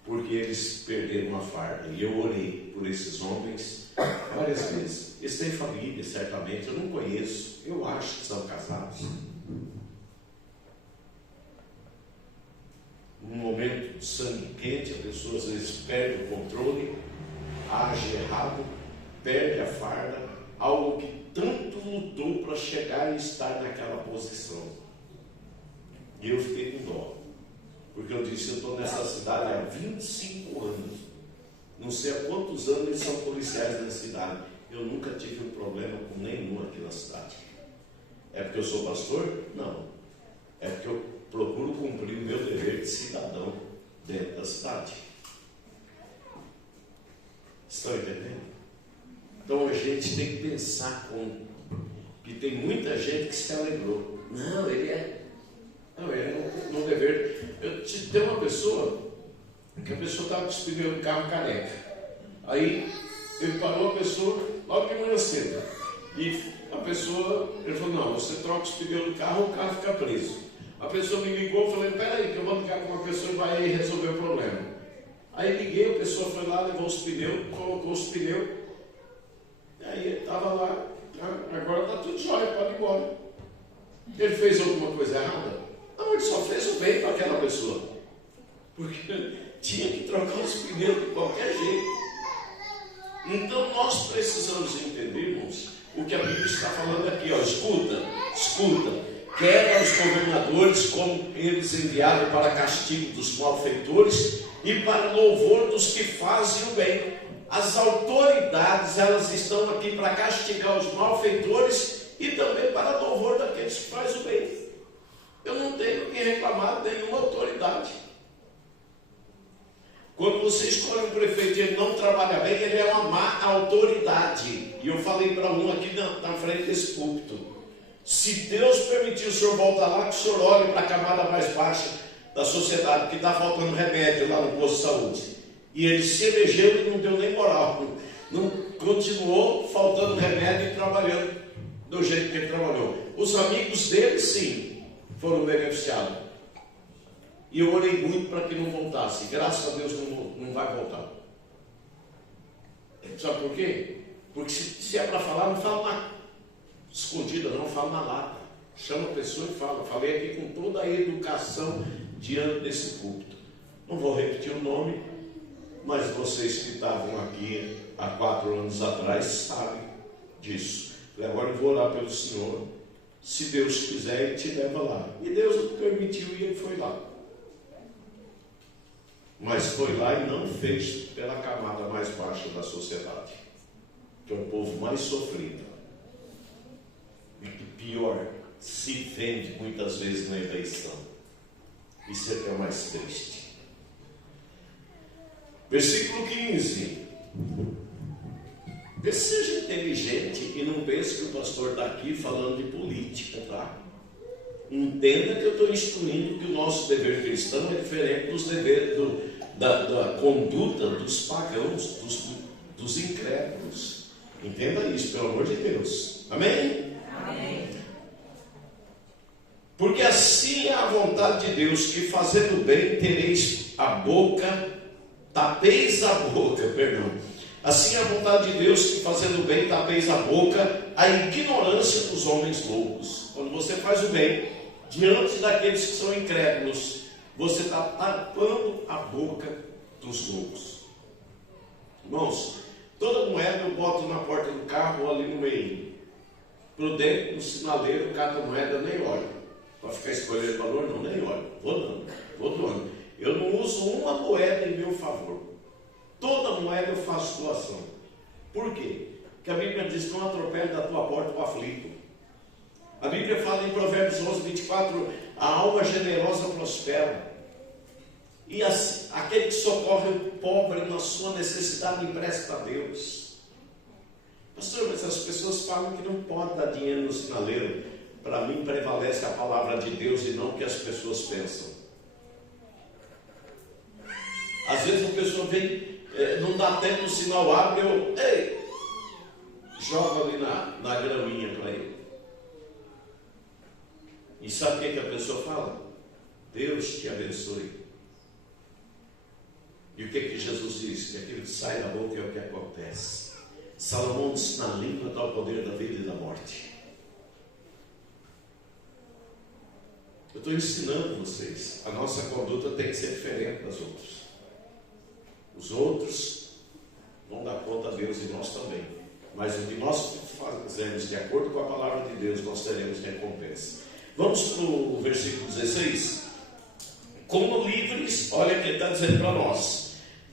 porque eles perderam uma farda. E eu orei por esses homens várias vezes. Eles têm família, certamente. Eu não conheço. Eu acho que são casados. Num momento de sangue quente, a pessoa às vezes perde o controle, age errado, perde a farda, algo que tanto lutou para chegar e estar naquela posição. E eu fiquei com dó, porque eu disse, eu estou nessa cidade há 25 anos, não sei há quantos anos eles são policiais na cidade, eu nunca tive um problema com nenhum aqui na cidade. É porque eu sou pastor? Não. É porque eu procuro cumprir o meu dever de cidadão dentro da cidade. Estão entendendo? Então a gente tem que pensar que tem muita gente que se alegrou. Não, ele é no dever. Tem uma pessoa que a pessoa estava com os pneus do carro careca. Aí ele parou a pessoa logo de manhã cedo. E a pessoa, ele falou, não, você troca os pneus do carro, o carro fica preso. A pessoa me ligou, eu falei, peraí, que eu vou ligar para uma pessoa e vai resolver o problema. Aí liguei, a pessoa foi lá, levou os pneus, colocou os pneus. E aí ele estava lá, agora está tudo jóia, pode ir embora. Ele fez alguma coisa errada? Não, ele só fez o bem para aquela pessoa. Porque tinha que trocar os pneus de qualquer jeito. Então nós precisamos entender, irmãos, o que a Bíblia está falando aqui, ó. Escuta. Quer aos governadores como eles enviaram para castigo dos malfeitores e para louvor dos que fazem o bem. As autoridades, elas estão aqui para castigar os malfeitores e também para louvor daqueles que fazem o bem. Eu não tenho que reclamar de nenhuma autoridade. Quando você escolhe um prefeito e ele não trabalha bem, ele é uma má autoridade. E eu falei para um aqui na frente desse púlpito. Se Deus permitir o senhor voltar lá, que o senhor olhe para a camada mais baixa da sociedade, que está faltando remédio lá no posto de saúde. E ele se elegeu e não deu nem moral. Não continuou faltando remédio e trabalhando do jeito que ele trabalhou. Os amigos dele, sim, foram beneficiados. E eu orei muito para que não voltasse. Graças a Deus não vai voltar. Sabe por quê? Porque se é para falar, não fala na escondida, não fala na lata. Chama a pessoa e fala. Falei aqui com toda a educação diante desse púlpito. Não vou repetir o nome, mas vocês que estavam aqui há 4 anos atrás sabem disso. Falei, agora eu vou orar pelo Senhor. Se Deus quiser, Ele te leva lá. E Deus permitiu e ele foi lá. Mas foi lá e não fez pela camada mais baixa da sociedade, que é o povo mais sofrido. E que pior, se vende muitas vezes na eleição. Isso é que é o mais triste. Versículo 15. Vê se seja inteligente e não pense que o pastor está aqui falando de política, tá? Entenda que eu estou instruindo que o nosso dever cristão é diferente dos deveres da conduta dos pagãos, dos incrédulos. Entenda isso, pelo amor de Deus. Amém? Amém. Porque assim é a vontade de Deus, que fazendo bem tereis a boca, tapeis a boca, perdão. Assim é a vontade de Deus, que fazendo bem tapeis a boca, a ignorância dos homens loucos. Quando você faz o bem diante daqueles que são incrédulos, você está tapando a boca dos loucos. Irmãos, toda moeda eu boto na porta do carro ou ali no meio. Prudente, no sinaleiro, cada moeda nem olho. Para ficar escolhendo valor, não, nem olho. Vou doando. Eu não uso uma moeda em meu favor. Toda moeda eu faço doação. Por quê? Porque a Bíblia diz: não atropele da tua porta o aflito. A Bíblia fala em Provérbios 11, 24: a alma generosa prospera. E aquele que socorre o pobre na sua necessidade empresta a Deus. Pastor, mas as pessoas falam que não pode dar dinheiro no sinaleiro. Para mim prevalece a palavra de Deus e não o que as pessoas pensam. Às vezes a pessoa vem, não dá tempo, o sinal abre, joga ali na graminha para ele. E sabe o que a pessoa fala? Deus te abençoe. E o que Jesus diz? Que aquilo que sai da boca é o que acontece. Salomão disse: na língua está o poder da vida e da morte. Eu estou ensinando vocês. A nossa conduta tem que ser diferente das outras. Os outros vão dar conta a Deus e nós também. Mas o que nós fazemos de acordo com a palavra de Deus, nós teremos recompensa. Vamos para o versículo 16. Como livres, olha o que ele está dizendo para nós.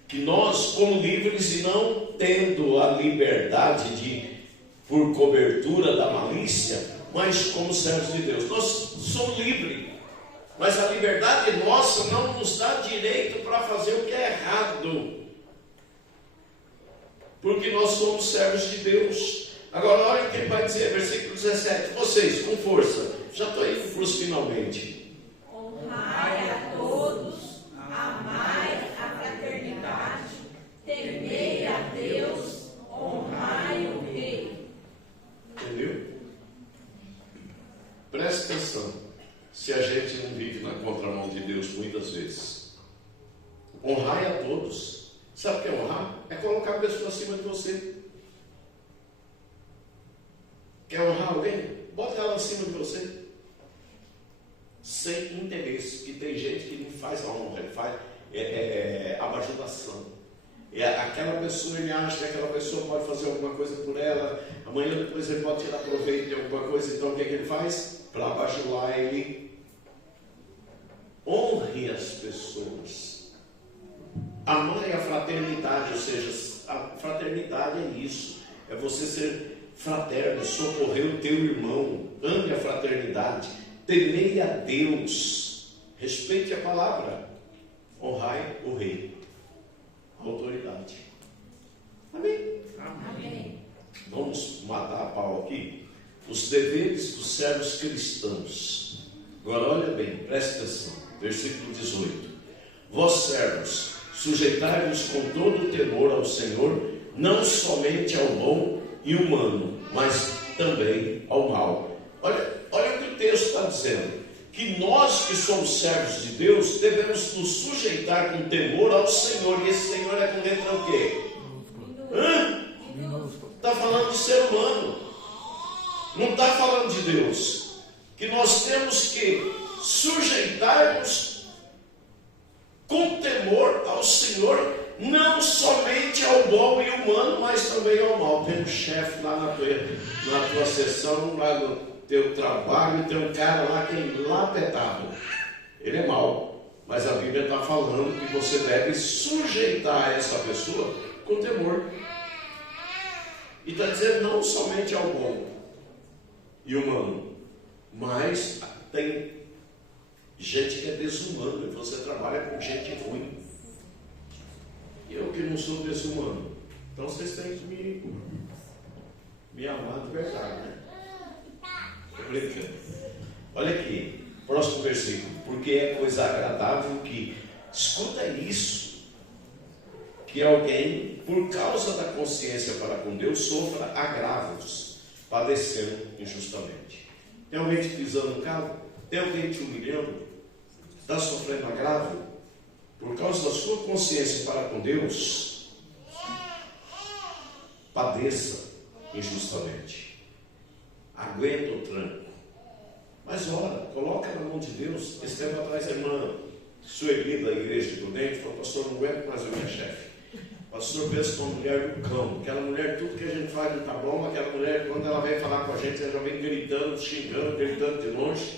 Que nós, como livres e não tendo a liberdade por cobertura da malícia, mas como servos de Deus. Nós somos livres. Mas a liberdade nossa não nos dá direito para fazer o que é errado. Porque nós somos servos de Deus. Agora olha o que ele vai dizer, versículo 17. Vocês, com força, já estou indo para os finalmente. Honrai a todos, amai a fraternidade, temei a Deus, honrai o rei. Entendeu? Preste atenção. Se a gente não vive na contramão de Deus muitas vezes. Honrai a todos. Sabe o que é honrar? É colocar a pessoa acima de você. Quer honrar alguém? Bota ela acima de você. Sem interesse. Que tem gente que não faz a honra, ele faz abajudação. Aquela pessoa, ele acha que aquela pessoa pode fazer alguma coisa por ela. Amanhã depois ele pode tirar proveito de alguma coisa. Então o que ele faz? Para abajular ele. Honre as pessoas. Amai a fraternidade, ou seja, a fraternidade é isso. É você ser fraterno, socorrer o teu irmão. Ame a fraternidade. Temei a Deus. Respeite a palavra. Honrai o rei. A autoridade. Amém? Amém. Vamos matar a pau aqui. Os deveres dos servos cristãos. Agora olha bem, preste atenção. Versículo 18. Vós servos, sujeitai-vos com todo o temor ao Senhor, não somente ao bom e humano, mas também ao mal. Olha o que o texto está dizendo. Que nós que somos servos de Deus, devemos nos sujeitar com temor ao Senhor. E esse Senhor é com letra o quê? Está falando de ser humano. Não está falando de Deus. Que nós temos que sujeitar-nos com temor ao Senhor, não somente ao bom e humano, mas também ao mal. Tem um chefe lá na tua sessão, lá no teu trabalho, tem um cara lá que é enlapetado. Ele é mau, mas a Bíblia está falando que você deve sujeitar essa pessoa com temor. E está dizendo não somente ao bom e humano, mas tem gente que é desumana, e você trabalha com gente ruim. Eu que não sou desumano, então vocês têm que me amar de verdade, né? Estou brincando. Olha aqui, próximo versículo. Porque é coisa agradável que, escuta isso, que alguém, por causa da consciência para com Deus, sofra agravos, padecendo injustamente. Tem alguém te pisando no calo? Tem alguém te humilhando? Está sofrendo agravo? Por causa da sua consciência para com Deus, padeça injustamente. Aguenta o tranco. Mas ora, coloca na mão de Deus. Esse tempo atrás a irmã Sueli da igreja de Prudente falou: pastor, não aguento mais a minha chefe. Pastor, pensa uma mulher do cão. Aquela mulher, tudo que a gente faz não tá bom. Aquela mulher, quando ela vem falar com a gente, ela já vem gritando, xingando, gritando de longe.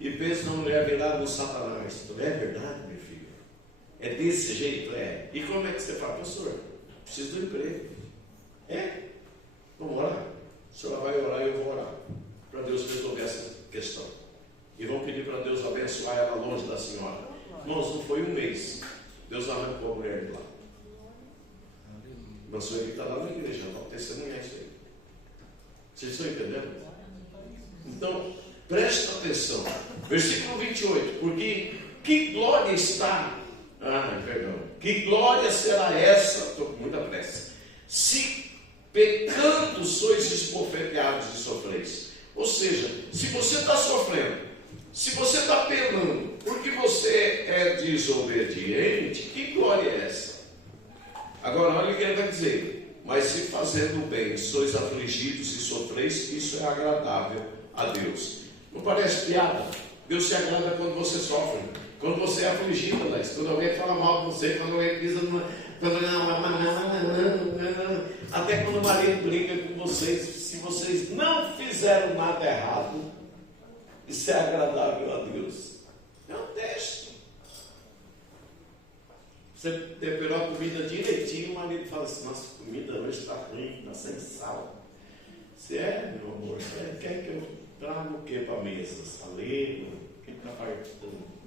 E pensa numa mulher virada no Satanás. É verdade, meu filho? É desse jeito? É. E como é que você fala? Pastor, preciso do emprego. É? Vamos orar. A senhora vai orar e eu vou orar. Para Deus resolver essa questão. E vão pedir para Deus abençoar ela longe da senhora. Irmãos, não foi um mês. Deus arrancou a mulher de lá. Não sou ele que está lá na igreja, não vai testemunhar isso aí. Vocês estão entendendo? Então, presta atenção. Versículo 28. Porque que glória está. Perdão. Que glória será essa? Estou com muita pressa. Se pecando sois esbofeteados e sofreis. Ou seja, se você está sofrendo, se você está penando, porque você é desobediente, que glória é essa? Agora, olha o que ele vai dizer: mas se fazendo o bem sois afligidos e sofreis, isso é agradável a Deus. Não parece piada? Deus se agrada quando você sofre, quando você é afligido, quando alguém fala mal de você, quando alguém pisa numa... Até quando o marido briga com vocês, se vocês não fizeram nada errado, isso é agradável a Deus. É um teste. Você temperou a comida direitinho, o marido fala assim: nossa, a comida hoje está ruim, está sem sal. Você meu amor, você quer que eu traga o que para a mesa? Salego? O que está partindo?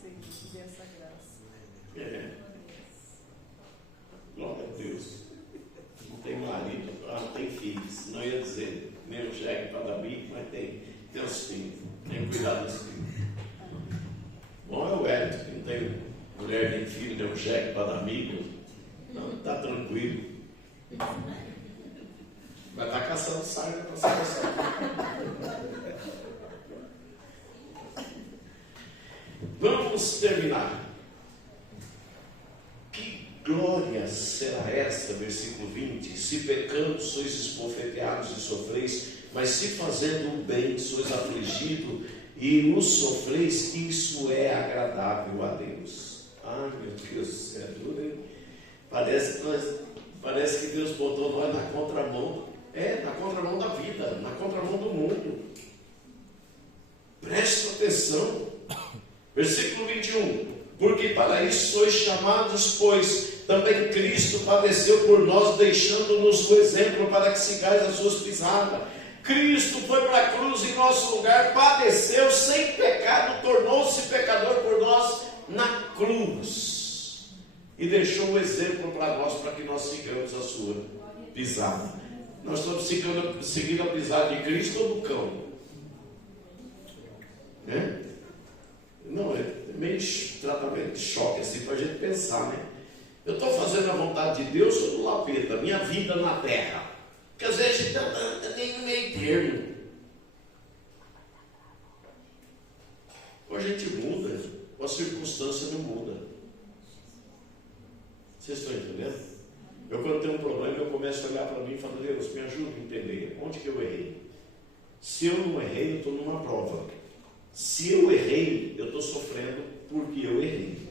Senhor, dê essa graça. Glória a Deus. Não tem marido, não tem filhos. Não ia dizer nem o cheque para dar bico, mas tem os filhos. Tem que cuidar dos filhos. Bom é o Hélio, que não tem mulher nem filho, nem um cheque para dar amigo. Não, está tranquilo. Vai estar caçando sarna para se caçar. Vamos terminar. Que glória será essa, versículo 20: se pecando sois esbofeteados e sofreis, mas se fazendo o bem sois afligidos e o sofreis, isso é agradável a Deus. Meu Deus do céu, é duro, hein? Parece que Deus botou nós na contramão. Na contramão da vida, na contramão do mundo. Presta atenção. Versículo 21. Porque para isso sois chamados, pois também Cristo padeceu por nós, deixando-nos o exemplo para que sigais as suas pisadas. Cristo foi para a cruz em nosso lugar, padeceu sem pecado, tornou-se pecador por nós na cruz. E deixou o exemplo para nós, para que nós sigamos a sua pisada. Nós estamos seguindo a pisada de Cristo ou do cão? Não, é meio tratamento de choque assim para a gente pensar, né? Eu estou fazendo a vontade de Deus ou do lapeta? Minha vida na terra. Porque às vezes a gente está nem no meio termo. Ou a gente muda, ou a circunstância não muda. Vocês estão entendendo? Eu, quando tenho um problema, eu começo a olhar para mim e falo: Deus, me ajuda a entender onde que eu errei. Se eu não errei, eu estou numa prova. Se eu errei, eu estou sofrendo porque eu errei.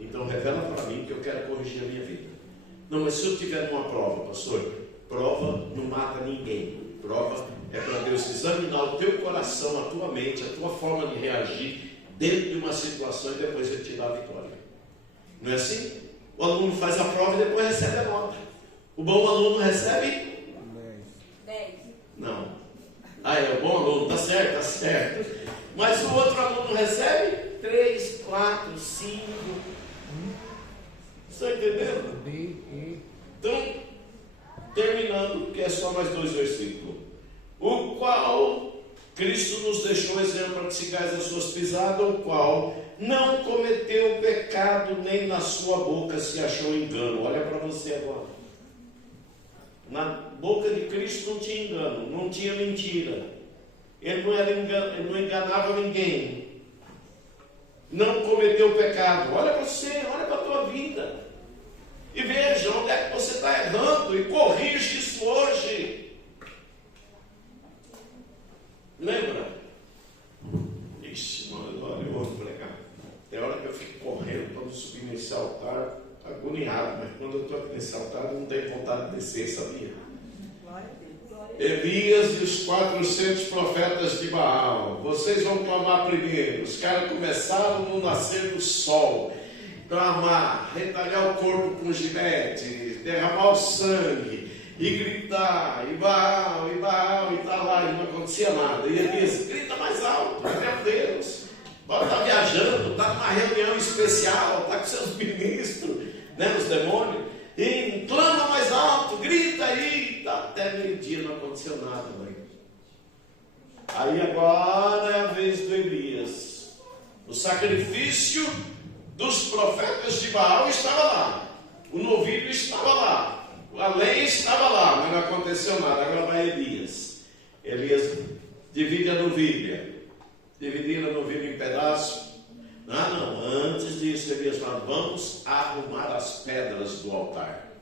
Então revela para mim que eu quero corrigir a minha vida. Não, mas se eu estiver numa prova, pastor, prova não mata ninguém. Prova é para Deus examinar o teu coração, a tua mente, a tua forma de reagir dentro de uma situação e depois Ele te dá a vitória. Não é assim? O aluno faz a prova e depois recebe a nota. O bom aluno recebe 10. Não. É o bom aluno, está certo, está certo. Mas o outro aluno recebe 3, 4, 5. Estão entendendo? Então, terminando, que é só mais 2 versículos. O qual Cristo nos deixou exemplo para que sigais as suas pisadas, o qual não cometeu pecado, nem na sua boca se achou engano. Olha para você agora. Na boca de Cristo não tinha engano, não tinha mentira. Ele não enganava ninguém. Não cometeu pecado. Olha para você, olha para a tua vida. E veja onde é que você está errando e corrige isso hoje. Lembra? Ixi. descer, sabia? Glória a Deus. Glória a Deus. Elias e os 400 profetas de Baal. Vocês vão clamar primeiro. Os caras começaram no nascer do sol. Clamar, retalhar o corpo com gilete, derramar o sangue e gritar, e Baal, e tá lá, e não acontecia nada. E Elias, grita mais alto, meu Deus. Pode estar viajando, está numa reunião especial, está com seus ministros, né, os demônios. E clama mais alto, grita aí. Até meio-dia não aconteceu nada, mãe. Aí agora é a vez do Elias. O sacrifício dos profetas de Baal estava lá. O novilho estava lá. A lei estava lá, mas não aconteceu nada. Agora vai Elias. Elias divide a novilha. Dividiram a novilha em pedaços. Não. Antes disso, Elias fala, vamos arrumar as pedras do altar.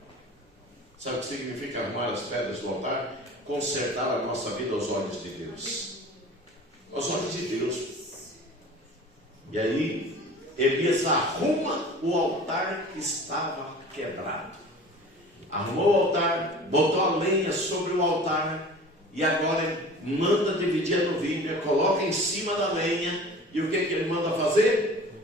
Sabe o que significa arrumar as pedras do altar? Consertar a nossa vida aos olhos de Deus. Aos olhos de Deus. E aí, Elias arruma o altar que estava quebrado. Arrumou o altar, botou a lenha sobre o altar e agora manda dividir a novilha, coloca em cima da lenha e o que ele manda fazer?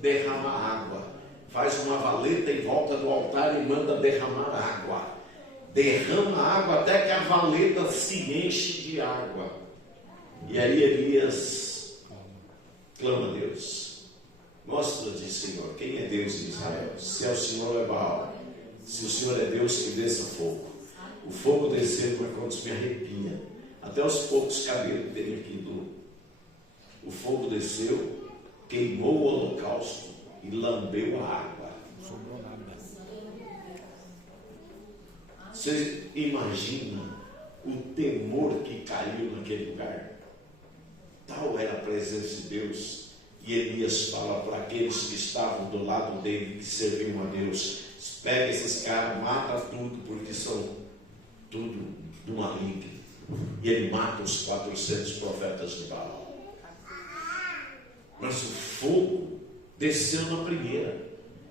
Derramar água. Faz uma valeta em volta do altar e manda derramar água. Derrama água até que a valeta se enche de água. E aí Elias clama a Deus. Mostra-te, Senhor, quem é Deus em Israel? Se é o Senhor, é Baal. Se o Senhor é Deus, que desça fogo. O fogo desceu para quando me arrepia. Até os poucos cabelos dele aqui do. O fogo desceu, queimou o holocausto e lambeu a água. Sobrou nada. Você imagina o temor que caiu naquele lugar? Tal era a presença de Deus. E Elias fala para aqueles que estavam do lado dele, que serviam a Deus: pega esses caras, mata tudo, porque são tudo do maligno. E ele mata os 400 profetas de Baal. Mas o fogo desceu na primeira.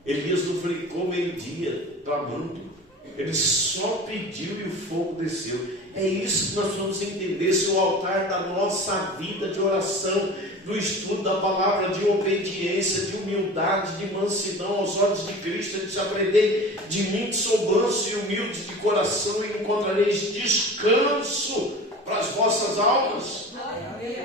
Elias não ficou meio-dia clamando. Ele só pediu e o fogo desceu. É isso que nós vamos entender. Se o altar da nossa vida de oração, do estudo da palavra, de obediência, de humildade, de mansidão aos olhos de Cristo, a gente aprender: de mim que sou manso e humilde de coração, e encontrareis descanso para as vossas almas.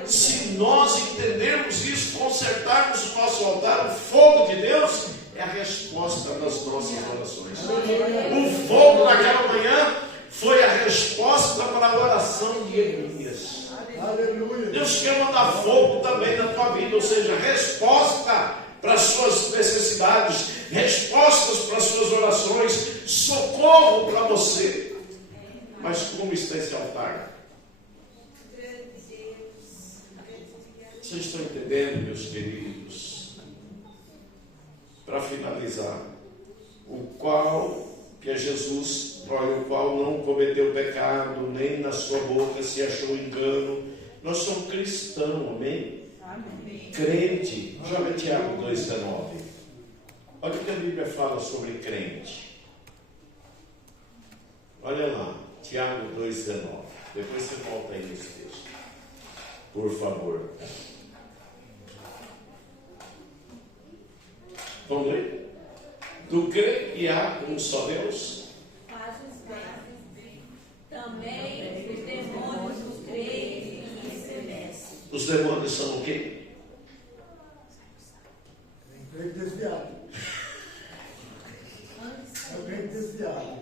Se nós entendermos isso, consertarmos o nosso altar, o fogo de Deus é a resposta das nossas orações. O fogo naquela manhã foi a resposta para a oração de Elias. Deus quer mandar fogo também na tua vida, ou seja, resposta para as suas necessidades, respostas para as suas orações, socorro para você. Mas como está esse altar? Vocês estão entendendo, meus queridos? Para finalizar, o qual que é Jesus, o qual não cometeu pecado, nem na sua boca se achou engano. Nós somos cristãos, amém? Amém. Crente. Joga Tiago 2,19. Olha o que a Bíblia fala sobre crente. Olha lá, Tiago 2,19. Depois você volta aí nesse texto, por favor. Vamos ler? Tu crê que há um só Deus? Fazes bem. Também os demônios creem e estremecem. Os demônios são o quê? Crente desviado. É crente desviado.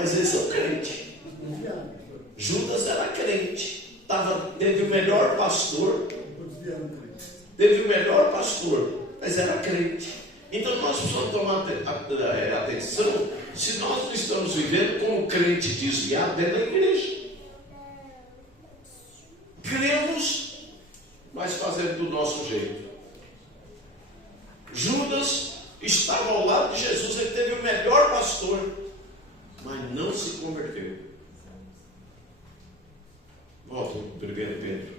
Mas eles são crentes. Desviado. Judas era crente. Teve o melhor pastor. Estou desviando. Teve o melhor pastor, mas era crente. Então nós precisamos tomar atenção se nós não estamos vivendo como crente desviado dentro da igreja. Cremos, mas fazendo do nosso jeito. Judas estava ao lado de Jesus, ele teve o melhor pastor, mas não se converteu. Volta para 1 Pedro.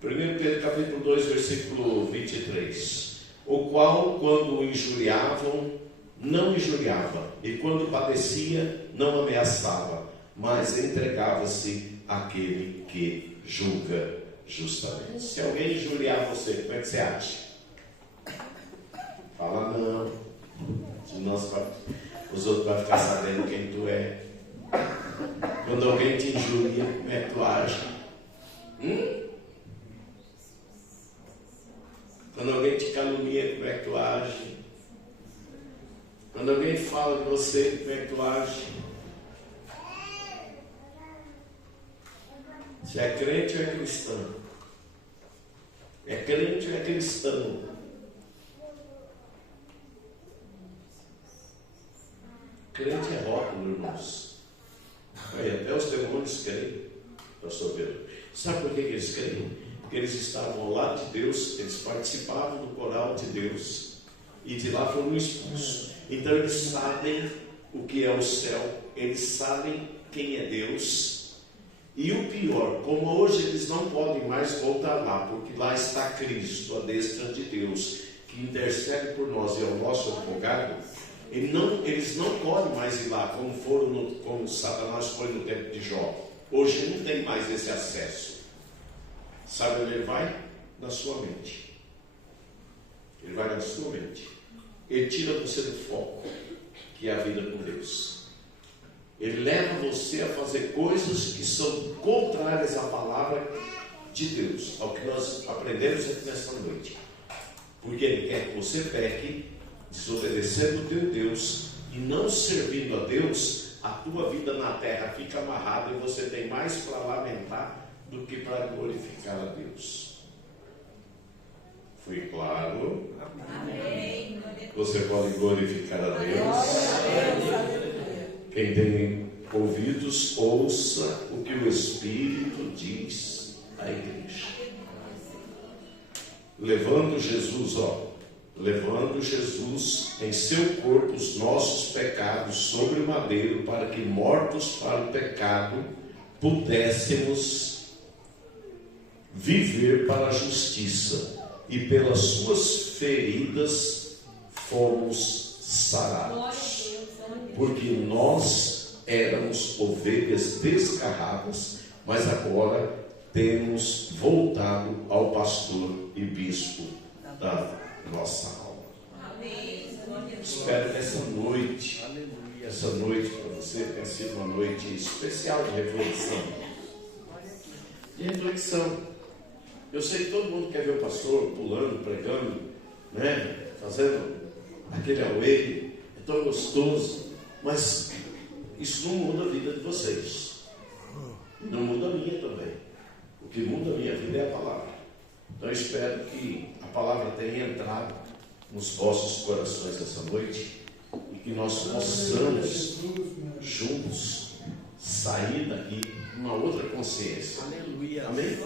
1 Pedro capítulo 2, versículo 23. O qual, quando o injuriavam, não injuriava, e quando padecia, não ameaçava, mas entregava-se àquele que julga justamente. Se alguém injuriar você, como é que você acha? Fala não, senão os outros vão ficar sabendo quem tu é. Quando alguém te injuria, como é que tu age? Quando alguém te calunia, como é que tu age? Quando alguém fala de você, como é que tu age? Se é crente ou é cristão? É crente ou é cristão? Crente é rótulo, irmãos. Aí, até os demônios creem, pastor Pedro. Sabe por que eles creem? Porque eles estavam ao lado de Deus, eles participavam do coral de Deus e de lá foram expulsos. Então eles sabem o que é o céu, eles sabem quem é Deus. E o pior, como hoje eles não podem mais voltar lá, porque lá está Cristo, a destra de Deus, que intercede por nós e é o nosso advogado. Eles não podem mais ir lá como Satanás foi no tempo de Jó. Hoje não tem mais esse acesso. Sabe onde ele vai? Na sua mente. Ele vai na sua mente. Ele tira você do foco, que é a vida com Deus. Ele leva você a fazer coisas que são contrárias à palavra de Deus, ao que nós aprendemos aqui nesta noite. Porque ele quer que você peque, desobedecendo o teu Deus e não servindo a Deus. A tua vida na terra fica amarrada e você tem mais para lamentar do que para glorificar a Deus. Fui claro? Amém. Você pode glorificar a Deus. Quem tem ouvidos, ouça o que o Espírito diz à igreja. Levando Jesus em seu corpo os nossos pecados sobre o madeiro, para que, mortos para o pecado, pudéssemos viver para a justiça, e pelas suas feridas fomos sarados. Porque nós éramos ovelhas desgarradas, mas agora temos voltado ao pastor e bispo da nossa alma. Amém. Espero que essa noite para você tenha sido uma noite especial de reflexão. Eu sei que todo mundo quer ver o pastor pulando, pregando, né? Fazendo aquele auê, é tão gostoso, mas isso não muda a vida de vocês, não muda a minha também. O que muda a minha vida é a palavra. Então eu espero que a palavra tenha entrado nos vossos corações essa noite e que nós possamos juntos sair daqui com uma outra consciência. Aleluia. Amém?